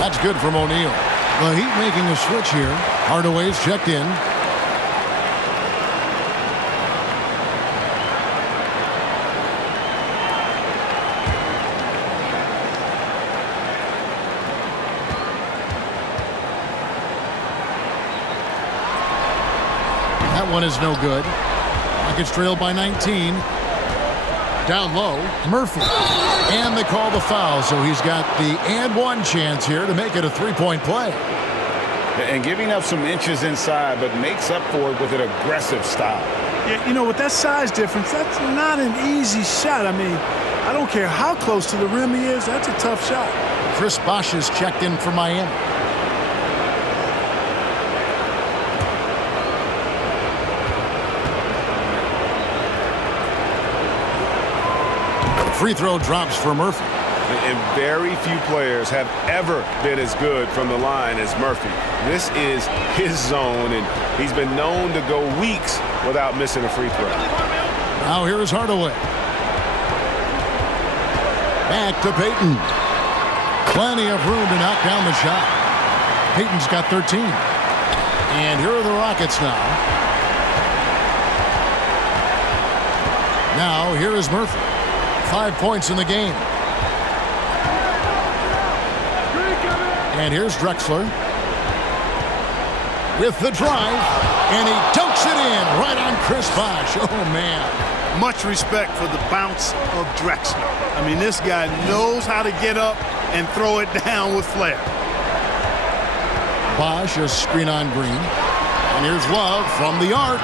That's good from O'Neal. The Heat making a switch here. Hardaway's checked in. That one is no good. Rockets trailed by 19. Down low, Murphy. And they call the foul, so he's got the and one chance here to make it a three-point play. And giving up some inches inside, but makes up for it with an aggressive style. Yeah, you know, with that size difference, that's not an easy shot. I mean, I don't care how close to the rim he is, that's a tough shot. Chris Bosh is checked in for Miami. Free throw drops for Murphy. And very few players have ever been as good from the line as Murphy. This is his zone, and he's been known to go weeks without missing a free throw. Now here is Hardaway. Back to Payton. Plenty of room to knock down the shot. Payton's got 13. And here are the Rockets now. Now here is Murphy. 5 points in the game. And here's Drexler with the drive, and he dunks it in right on Chris Bosh. Oh, man. Much respect for the bounce of Drexler. I mean, this guy knows how to get up and throw it down with flair. Bosh, a screen on Green. And here's Love from the arc.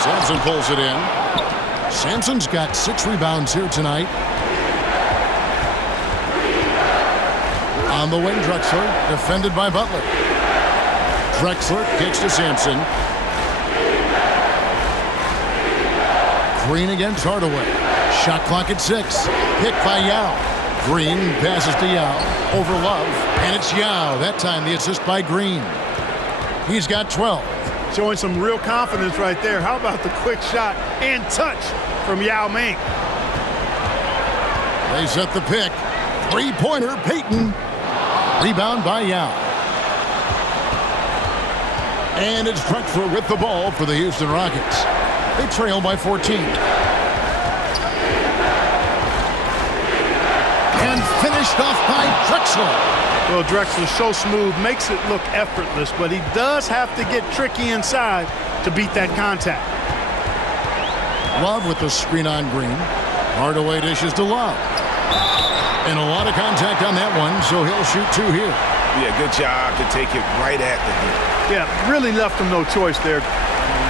Sampson pulls it in. Sampson's got 6 rebounds here tonight. On the wing, Drexler, defended by Butler. Drexler kicks to Sampson. Green against Hardaway. Shot clock at 6. Picked by Yao. Green passes to Yao. Over Love. And it's Yao. That time the assist by Green. He's got 12. Showing some real confidence right there. How about the quick shot and touch from Yao Ming? They set the pick. Three-pointer, Payton. Rebound by Yao. And it's Drexler with the ball for the Houston Rockets. They trail by 14. And finished off by Drexler. Well, Drexler's so smooth, makes it look effortless, but he does have to get tricky inside to beat that contact. Love with the screen on Green. Hardaway dishes to Love. And a lot of contact on that one, so he'll shoot 2 here. Yeah, good job to take it right at the hit. Yeah, really left him no choice there.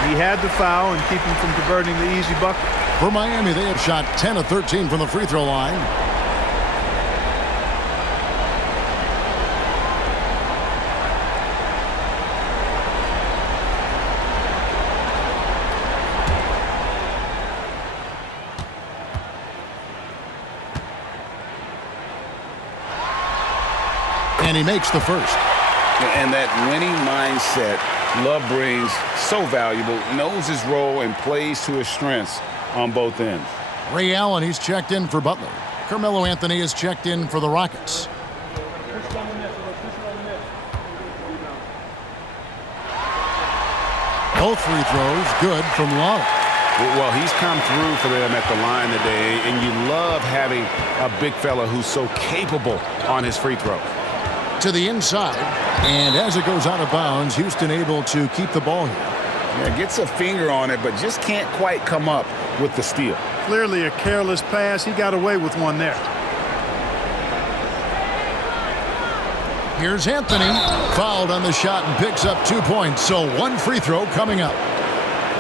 He had to foul and keep him from converting the easy bucket. For Miami, they have shot 10 of 13 from the free throw line. And he makes the first. And that winning mindset Love brings, so valuable, knows his role and plays to his strengths on both ends. Ray Allen, he's checked in for Butler. Carmelo Anthony is checked in for the Rockets. Both free throws good from Love. Well, he's come through for them at the line today, and you love having a big fella who's so capable on his free throw. To the inside, and as it goes out of bounds, Houston able to keep the ball here. Yeah, gets a finger on it, but just can't quite come up with the steal. Clearly a careless pass. He got away with one there. Here's Anthony, fouled on the shot and picks up 2 points, so 1 free throw coming up.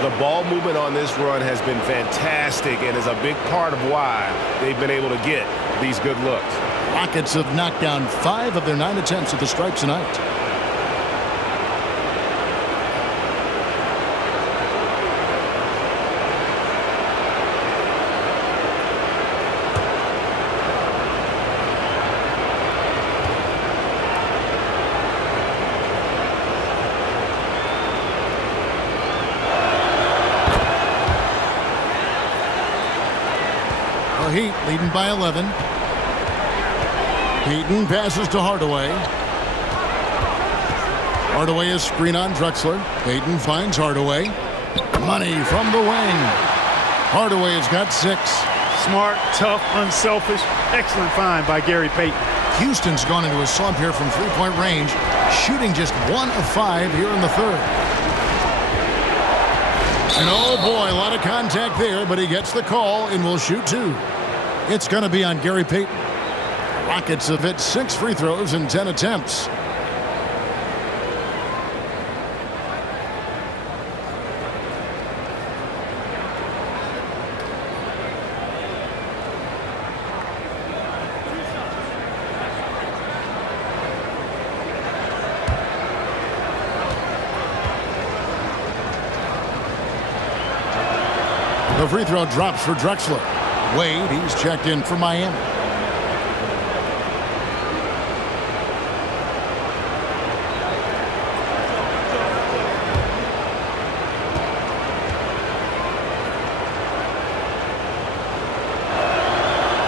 The ball movement on this run has been fantastic and is a big part of why they've been able to get these good looks. Rockets have knocked down 5 of their 9 attempts at the stripe tonight. The Heat leading by 11. Payton passes to Hardaway. Hardaway is screen on Drexler. Payton finds Hardaway. Money from the wing. Hardaway has got 6. Smart, tough, unselfish. Excellent find by Gary Payton. Houston's gone into a slump here from three-point range, shooting just 1 of 5 here in the third. And oh boy, a lot of contact there, but he gets the call and will shoot 2. It's going to be on Gary Payton. Rockets have hit 6 free throws in 10 attempts. The free throw drops for Drexler. Wade, he's checked in for Miami.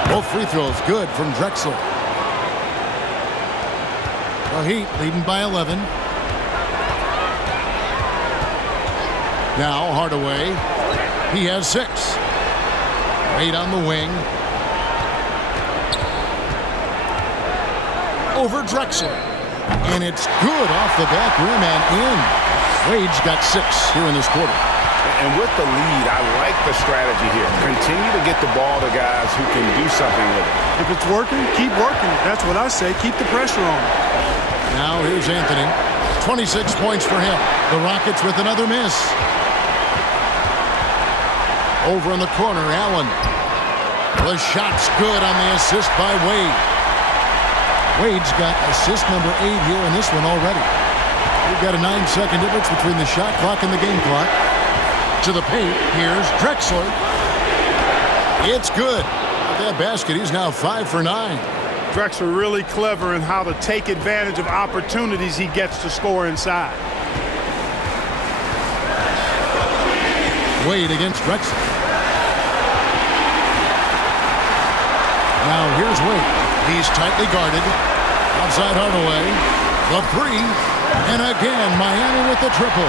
Both free throws good from Drexler. The Heat leading by 11. Now Hardaway. He has 6. Wade on the wing. Over Drexler. And it's good off the back rim and in. Wade's got 6 here in this quarter. And with the lead, I like the strategy here. Continue to get the ball to guys who can do something with it. If it's working, keep working. That's what I say. Keep the pressure on. Now here's Anthony. 26 points for him. The Rockets with another miss. Over in the corner, Allen. The shot's good on the assist by Wade. Wade's got assist number 8 here in this one already. We've got a 9-second difference between the shot clock and the game clock. To the paint, here's Drexler. It's good. With that basket, he's now 5 for 9. Drexler really clever in how to take advantage of opportunities he gets to score inside. Wade against Drexler. Now here's Wade. He's tightly guarded. Outside Hardaway. The 3. And again, Miami with the triple.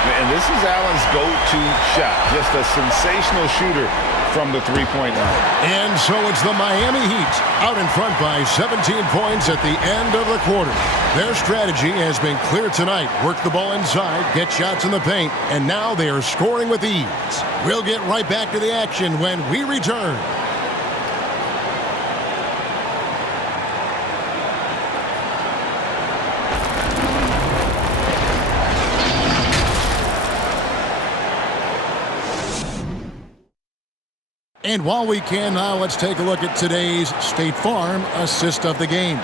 And this is Allen's go-to shot. Just a sensational shooter from the three-point line. And so it's the Miami Heat out in front by 17 points at the end of the quarter. Their strategy has been clear tonight. Work the ball inside, get shots in the paint, and now they are scoring with ease. We'll get right back to the action when we return. And while we can now, let's take a look at today's State Farm assist of the game.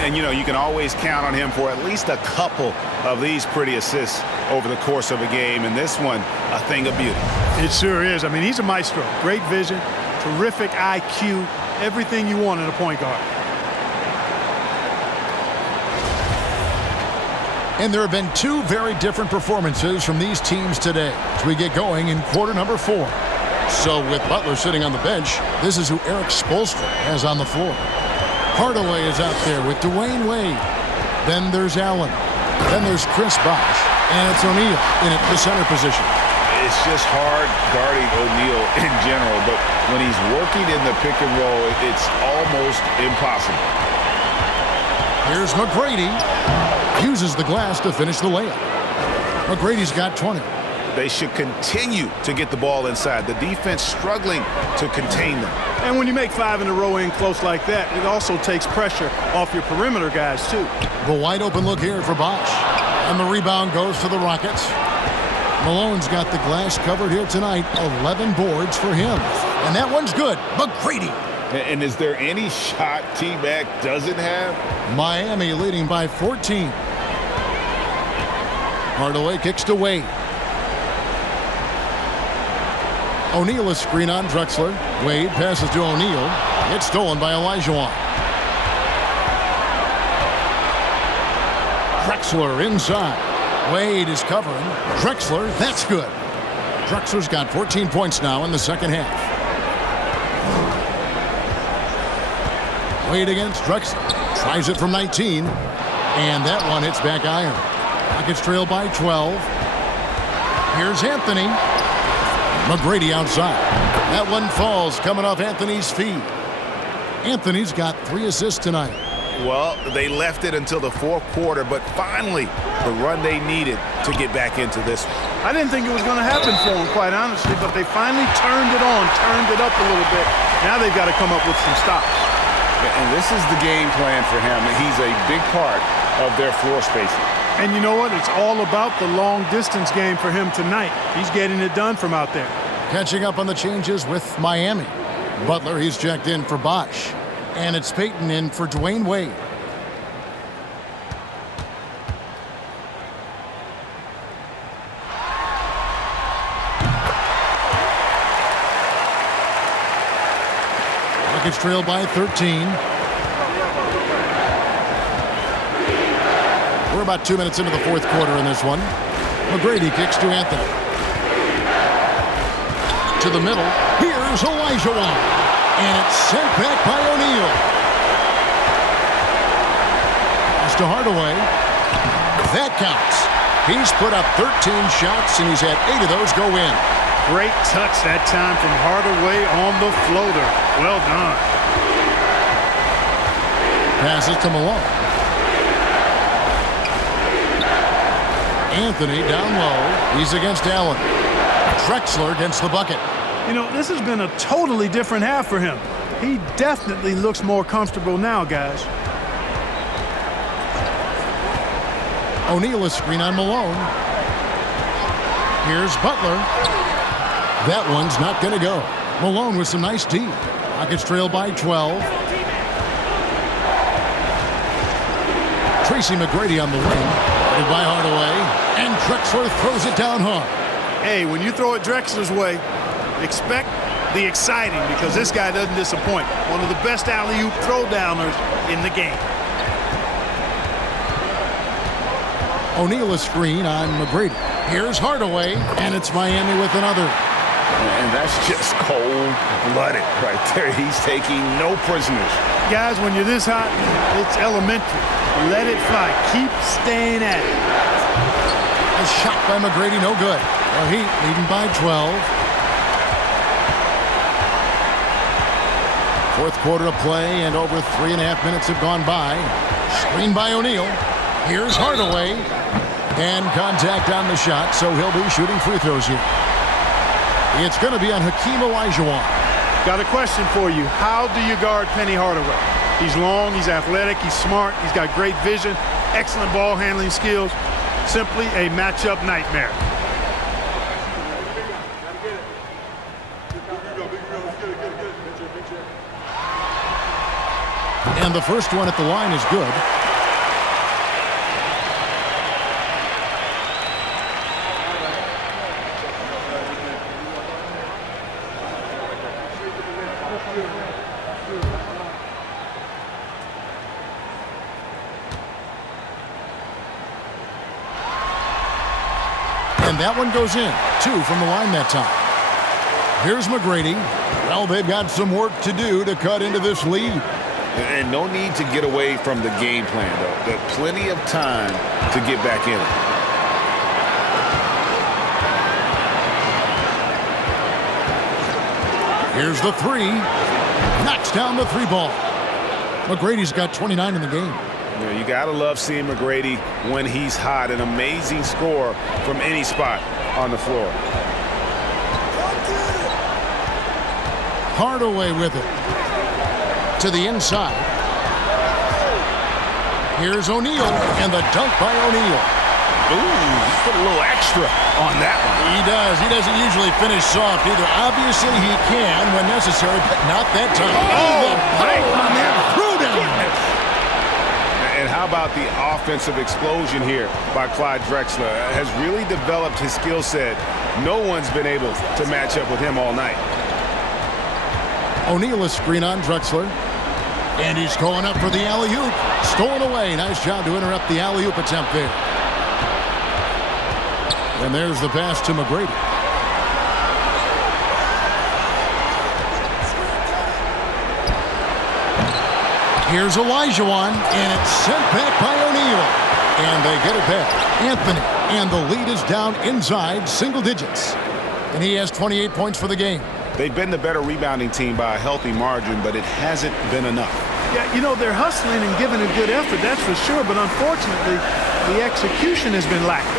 And, you know, you can always count on him for at least a couple of these pretty assists over the course of a game. And this one, a thing of beauty. It sure is. I mean, he's a maestro. Great vision, terrific IQ, everything you want in a point guard. And there have been 2 very different performances from these teams today as we get going in quarter number 4. So with Butler sitting on the bench, this is who Eric Spoelstra has on the floor. Hardaway is out there with Dwayne Wade. Then there's Allen. Then there's Chris Bosh. And it's O'Neal in the center position. It's just hard guarding O'Neal in general, but when he's working in the pick and roll, it's almost impossible. Here's McGrady. Uses the glass to finish the layup. McGrady's got 20. They should continue to get the ball inside. The defense struggling to contain them. And when you make 5 in a row in close like that, it also takes pressure off your perimeter guys, too. The wide open look here for Bosh. And the rebound goes to the Rockets. Malone's got the glass covered here tonight. 11 boards for him. And that one's good. McGrady. And is there any shot T-Mac doesn't have? Miami leading by 14. Hardaway kicks to Wade. O'Neal is screen on Drexler. Wade passes to O'Neal. It's stolen by Olajuwon. Drexler inside. Wade is covering. Drexler, that's good. Drexler's got 14 points now in the second half. Wade against Drexler. Tries it from 19. And that one hits back iron. Rockets trail by 12. Here's Anthony. McGrady outside. That one falls coming off Anthony's feet. Anthony's got 3 assists tonight. Well, they left it until the fourth quarter, but finally the run they needed to get back into this one. I didn't think it was going to happen for them, quite honestly, but they finally turned it on, turned it up a little bit. Now they've got to come up with some stops. And this is the game plan for him. He's a big part of their floor spacing. And you know what? It's all about the long-distance game for him tonight. He's getting it done from out there. Catching up on the changes with Miami. Butler, he's checked in for Bosh. And it's Payton in for Dwayne Wade. Rockets trail by 13. We're about 2 minutes into the fourth quarter in this one. McGrady kicks to Anthony. To the middle. Here's Olajuwon. And it's sent back by O'Neal. Pass to Hardaway. That counts. He's put up 13 shots, and he's had 8 of those go in. Great touch that time from Hardaway on the floater. Well done. Passes to Malone. Anthony down low. He's against Allen. Drexler against the bucket. You know, this has been a totally different half for him. He definitely looks more comfortable now, guys. O'Neal a screen on Malone. Here's Butler. That one's not going to go. Malone with some nice D. Rockets trail by 12. Tracy McGrady on the wing. Headed by Hardaway. And Drexler throws it down hard. Hey, when you throw it Drexler's way, expect the exciting, because this guy doesn't disappoint. One of the best alley-oop throw-downers in the game. O'Neal a screen on McGrady. Here's Hardaway, and it's Miami with another. And that's just cold-blooded right there. He's taking no prisoners. Guys, when you're this hot, it's elementary. Let it fly. Keep staying at it. A shot by McGrady, no good. The Heat leading by 12. Fourth quarter of play, and over 3.5 minutes have gone by. Screen by O'Neal. Here's Hardaway. And contact on the shot, so he'll be shooting free throws here. It's going to be on Hakeem Olajuwon. Got a question for you. How do you guard Penny Hardaway? He's long, he's athletic, he's smart, he's got great vision, excellent ball handling skills. Simply a matchup nightmare. And the first one at the line is good. And that one goes in. 2 from the line that time. Here's McGrady. Well, they've got some work to do to cut into this lead. And no need to get away from the game plan, though. There's plenty of time to get back in it. Here's the 3. Knocks down the 3 ball. McGrady's got 29 in the game. You got to love seeing McGrady when he's hot. An amazing score from any spot on the floor. Hardaway with it. To the inside. Here's O'Neal, and the dunk by O'Neal. Ooh, put a little extra on that one. He does. He doesn't usually finish soft either. Obviously, he can when necessary, but not that time. Oh, the power on that throwdown. And how about the offensive explosion here by Clyde Drexler? Has really developed his skill set. No one's been able to match up with him all night. O'Neal a screen on Drexler. And he's going up for the alley-oop. Stolen away. Nice job to interrupt the alley-oop attempt there. And there's the pass to McGrady. Here's Olajuwon, and it's sent back by O'Neal. And they get it back. Anthony, and the lead is down inside single digits. And he has 28 points for the game. They've been the better rebounding team by a healthy margin, but it hasn't been enough. Yeah, you know, they're hustling and giving a good effort, that's for sure, but unfortunately, the execution has been lacking.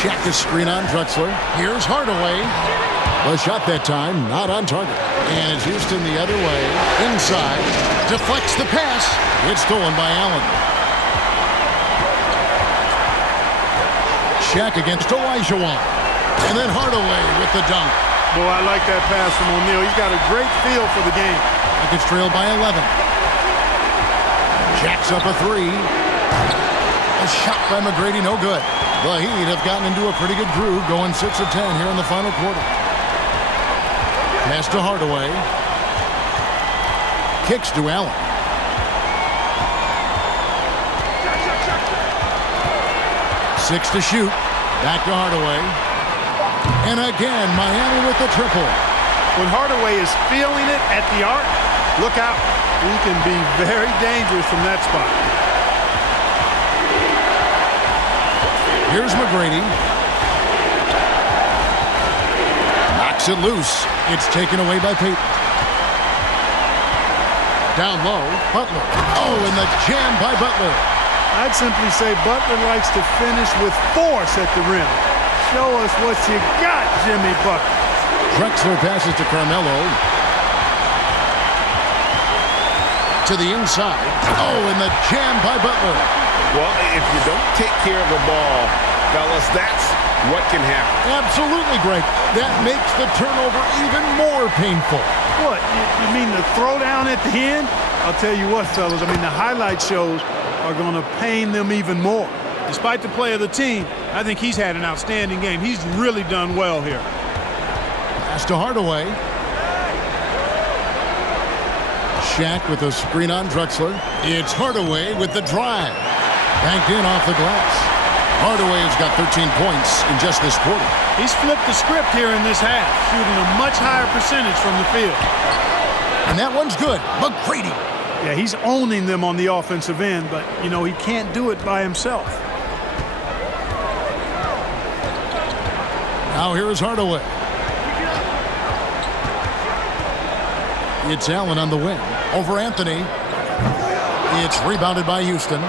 Shaq is screen on Drexler. Here's Hardaway. The shot that time, not on target. And it's Houston the other way. Inside. Deflects the pass. It's stolen by Allen. Shaq against Olajuwon. And then Hardaway with the dunk. Boy, I like that pass from O'Neal. He's got a great feel for the game. It's trailed by 11. Jacks up a three. A shot by McGrady, no good. The Heat have gotten into a pretty good groove, going 6 of 10 here in the final quarter. Pass to Hardaway. Kicks to Allen. Six to shoot. Back to Hardaway. And again, Miami with the triple. When Hardaway is feeling it at the arc, look out. He can be very dangerous from that spot. Here's McGrady. Knocks it loose. It's taken away by Payton. Down low, Butler. Oh, and the jam by Butler. I'd simply say Butler likes to finish with force at the rim. Show us what you got, Jimmy Butler. Drexler passes to Carmelo. To the inside. Oh, and the jam by Butler. Well, if you don't take care of the ball, fellas, that's what can happen. Absolutely, Greg. That makes the turnover even more painful. What, you mean the throwdown at the end? I'll tell you what, fellas, I mean, the highlight shows are going to pain them even more. Despite the play of the team, I think he's had an outstanding game. He's really done well here. Pass to Hardaway. Shaq with a screen on Drexler. It's Hardaway with the drive. Banked in off the glass. Hardaway has got 13 points in just this quarter. He's flipped the script here in this half, shooting a much higher percentage from the field. And that one's good. McGrady. Yeah, he's owning them on the offensive end, but, you know, he can't do it by himself. Now here is Hardaway. It's Allen on the wing. Over Anthony. It's rebounded by Houston.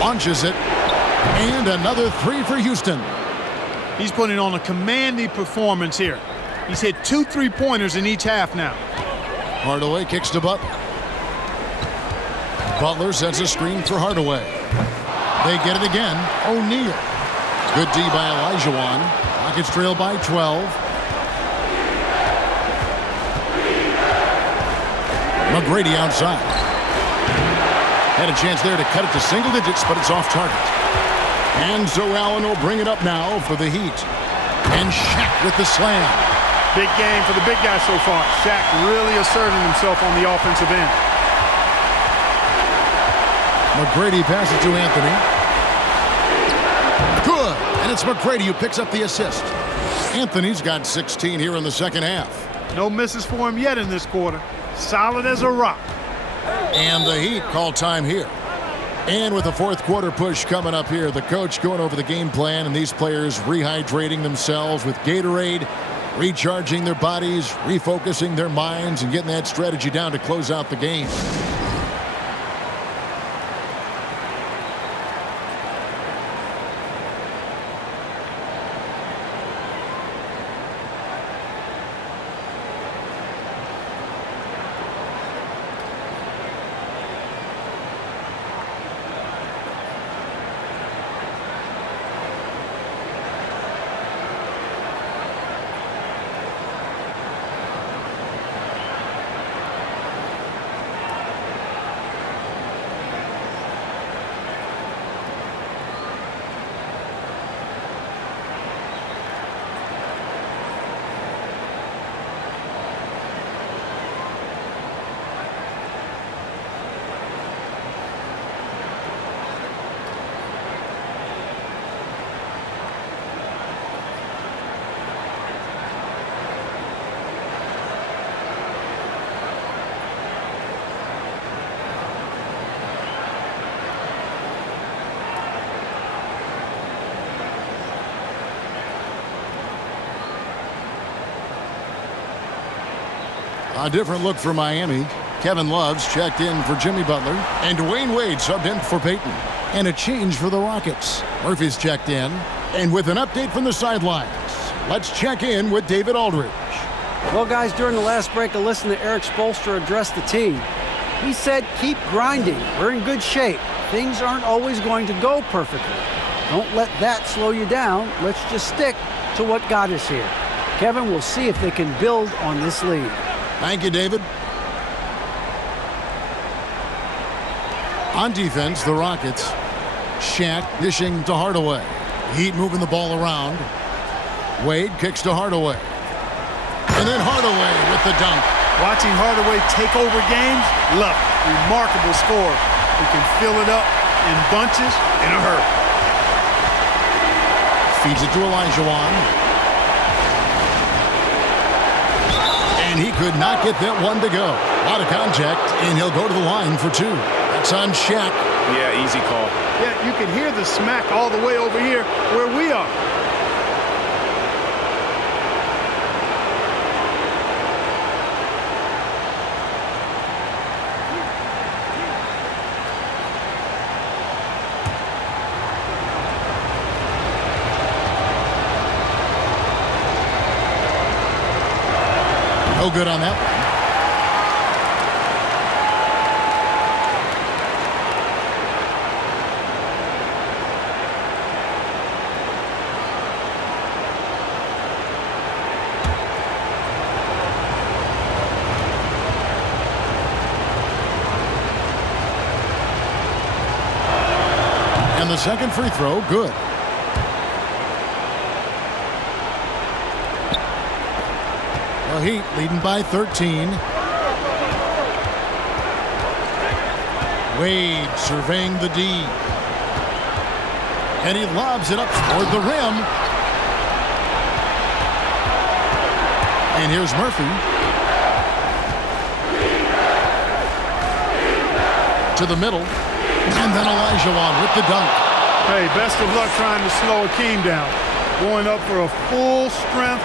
Launches it. And another three for Houston. He's putting on a commanding performance here. He's hit 2 3-pointers in each half now. Hardaway kicks to Butler. Butler sets a screen for Hardaway. They get it again. O'Neal. Good D by Olajuwon. Rockets trail by 12. McGrady outside. Had a chance there to cut it to single digits, but it's off target. And so Allen will bring it up now for the Heat. And Shaq with the slam. Big game for the big guy so far. Shaq really asserting himself on the offensive end. McGrady passes to Anthony. Good. And it's McGrady who picks up the assist. Anthony's got 16 here in the second half. No misses for him yet in this quarter. Solid as a rock. And the Heat call time here. And with the fourth quarter push coming up here, the coach going over the game plan and these players rehydrating themselves with Gatorade, recharging their bodies, refocusing their minds, and getting that strategy down to close out the game. A different look for Miami. Kevin Love's checked in for Jimmy Butler. And Dwayne Wade subbed in for Peyton. And a change for the Rockets. Murphy's checked in. And with an update from the sidelines, let's check in with David Aldridge. Well, guys, during the last break, I listened to Eric Spoelstra address the team. He said, keep grinding. We're in good shape. Things aren't always going to go perfectly. Don't let that slow you down. Let's just stick to what got us here. Kevin, we'll see if they can build on this lead. Thank you, David. On defense, the Rockets. Shaq dishing to Hardaway. Heat moving the ball around. Wade kicks to Hardaway. And then Hardaway with the dunk. Watching Hardaway take over games, love it. Remarkable score. He can fill it up in bunches in a hurry. Feeds it to Olajuwon. And he could not get that one to go. A lot of contact, and he'll go to the line for two. That's on Shaq. Yeah, easy call. Yeah, you can hear the smack all the way over here where we are. No good on that one. And the second free throw, good. The Heat leading by 13. Wade surveying the D. And he lobs it up toward the rim. And here's Murphy. To the middle. And then Olajuwon with the dunk. Hey, best of luck trying to slow Akeem down. Going up for a full-strength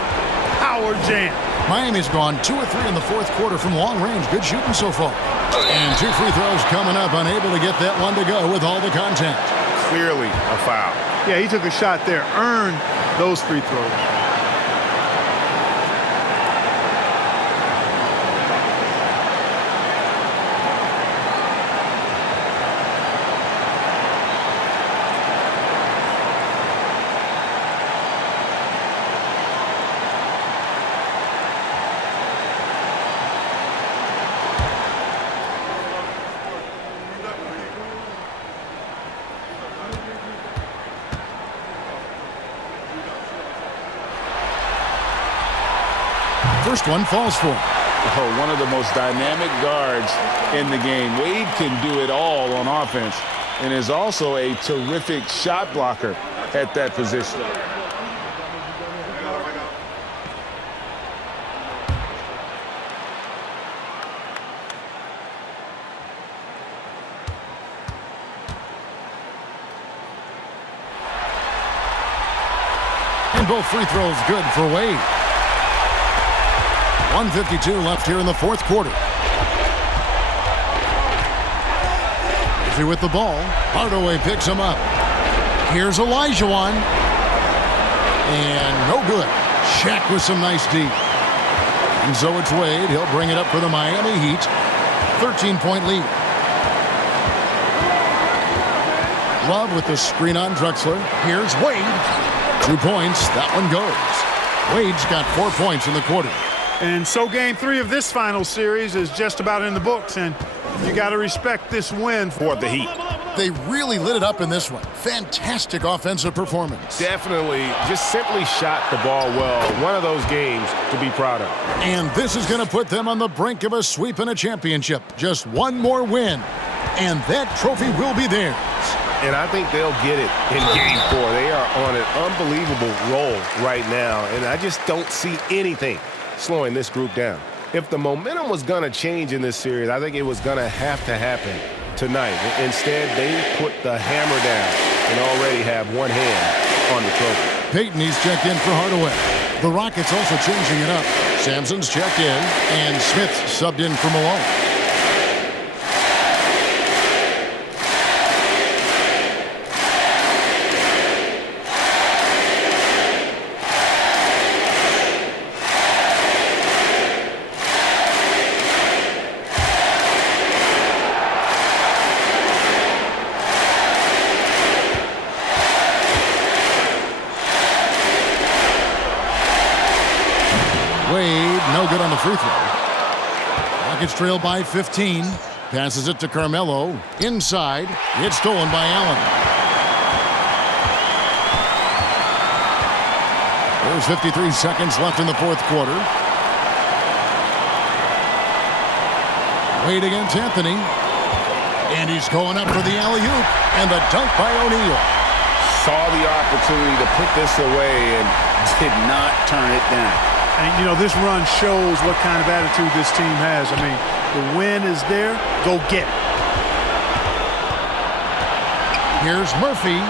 power jam. Miami's gone 2 of 3 in the fourth quarter from long range. Good shooting so far. And 2 free throws coming up. Unable to get that one to go with all the contact. Clearly a foul. Yeah, he took a shot there. Earned those free throws. First one falls for him. Oh, one of the most dynamic guards in the game. Wade can do it all on offense and is also a terrific shot blocker at that position. And both free throws good for Wade. 1:52 left here in the fourth quarter. Murphy with the ball. Hardaway picks him up. Here's Olajuwon. And no good. Shaq with some nice D. And so it's Wade. He'll bring it up for the Miami Heat. 13-point lead. Love with the screen on Drexler. Here's Wade. 2 points. That one goes. Wade's got 4 points in the quarter. And so game 3 of this final series is just about in the books, and you got to respect this win For the Heat. They really lit it up in this one. Fantastic offensive performance. Definitely just simply shot the ball well. One of those games to be proud of. And this is going to put them on the brink of a sweep and a championship. Just one more win, and that trophy will be theirs. And I think they'll get it in Game 4. They are on an unbelievable roll right now, and I just don't see anything slowing this group down. If the momentum was going to change in this series, I think it was going to happen tonight. Instead, they put the hammer down and already have one hand on the trophy. Peyton, he's checked in for Hardaway. The Rockets also changing it up. Sampson's checked in, and Smith subbed in for Malone. Wade, no good on the free throw. Rockets trail by 15. Passes it to Carmelo. Inside. It's stolen by Allen. There's 53 seconds left in the fourth quarter. Wade against Anthony. And he's going up for the alley-oop. And the dunk by O'Neal. Saw the opportunity to put this away and did not turn it down. And, you know, this run shows what kind of attitude this team has. I mean, the win is there. Go get it. Here's Murphy.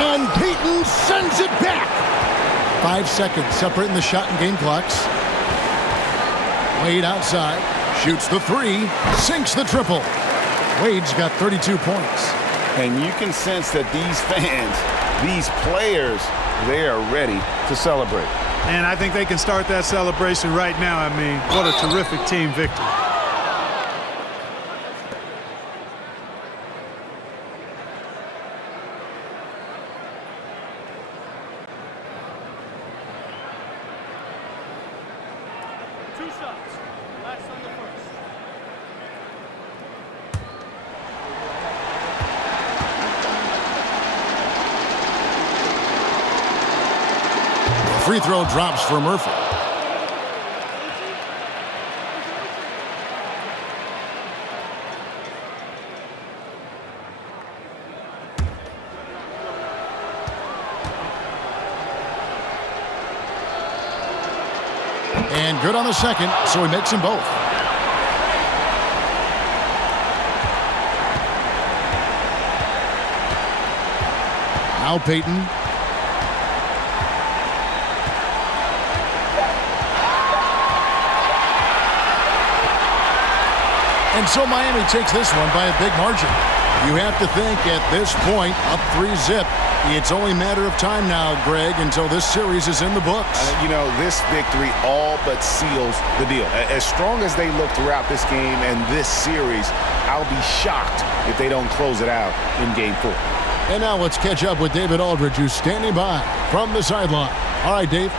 And Payton sends it back. 5 seconds separating the shot and game clocks. Wade outside. Shoots the three. Sinks the triple. Wade's got 32 points. And you can sense that these fans, these players, they are ready to celebrate. And I think they can start that celebration right now. I mean, what a terrific team victory. Two shots. Last on the first. Free throw drops for Murphy. And good on the second, so he makes them both. Now Payton. And so Miami takes this one by a big margin. You have to think at this point, up 3-zip. It's only a matter of time now, Greg, until this series is in the books. You know, this victory all but seals the deal. As strong as they look throughout this game and this series, I'll be shocked if they don't close it out in Game 4. And now let's catch up with David Aldridge, who's standing by from the sideline. All right, Dave.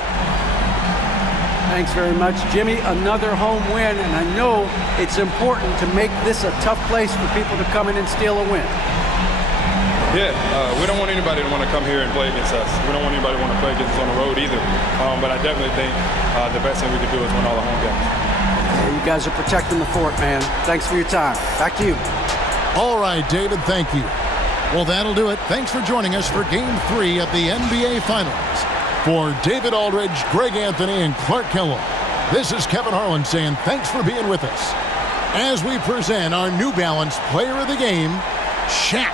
Thanks very much, Jimmy. Another home win, and I know it's important to make this a tough place for people to come in and steal a win. Yeah, we don't want anybody to want to come here and play against us. We don't want anybody to want to play against us on the road either. But I definitely think the best thing we can do is win all the home games. You guys are protecting the fort, man. Thanks for your time. Back to you. All right, David, thank you. Well, that'll do it. Thanks for joining us for Game 3 of the NBA Finals. For David Aldridge, Greg Anthony, and Clark Kellogg, this is Kevin Harlan saying thanks for being with us as we present our New Balance Player of the Game, Shaq.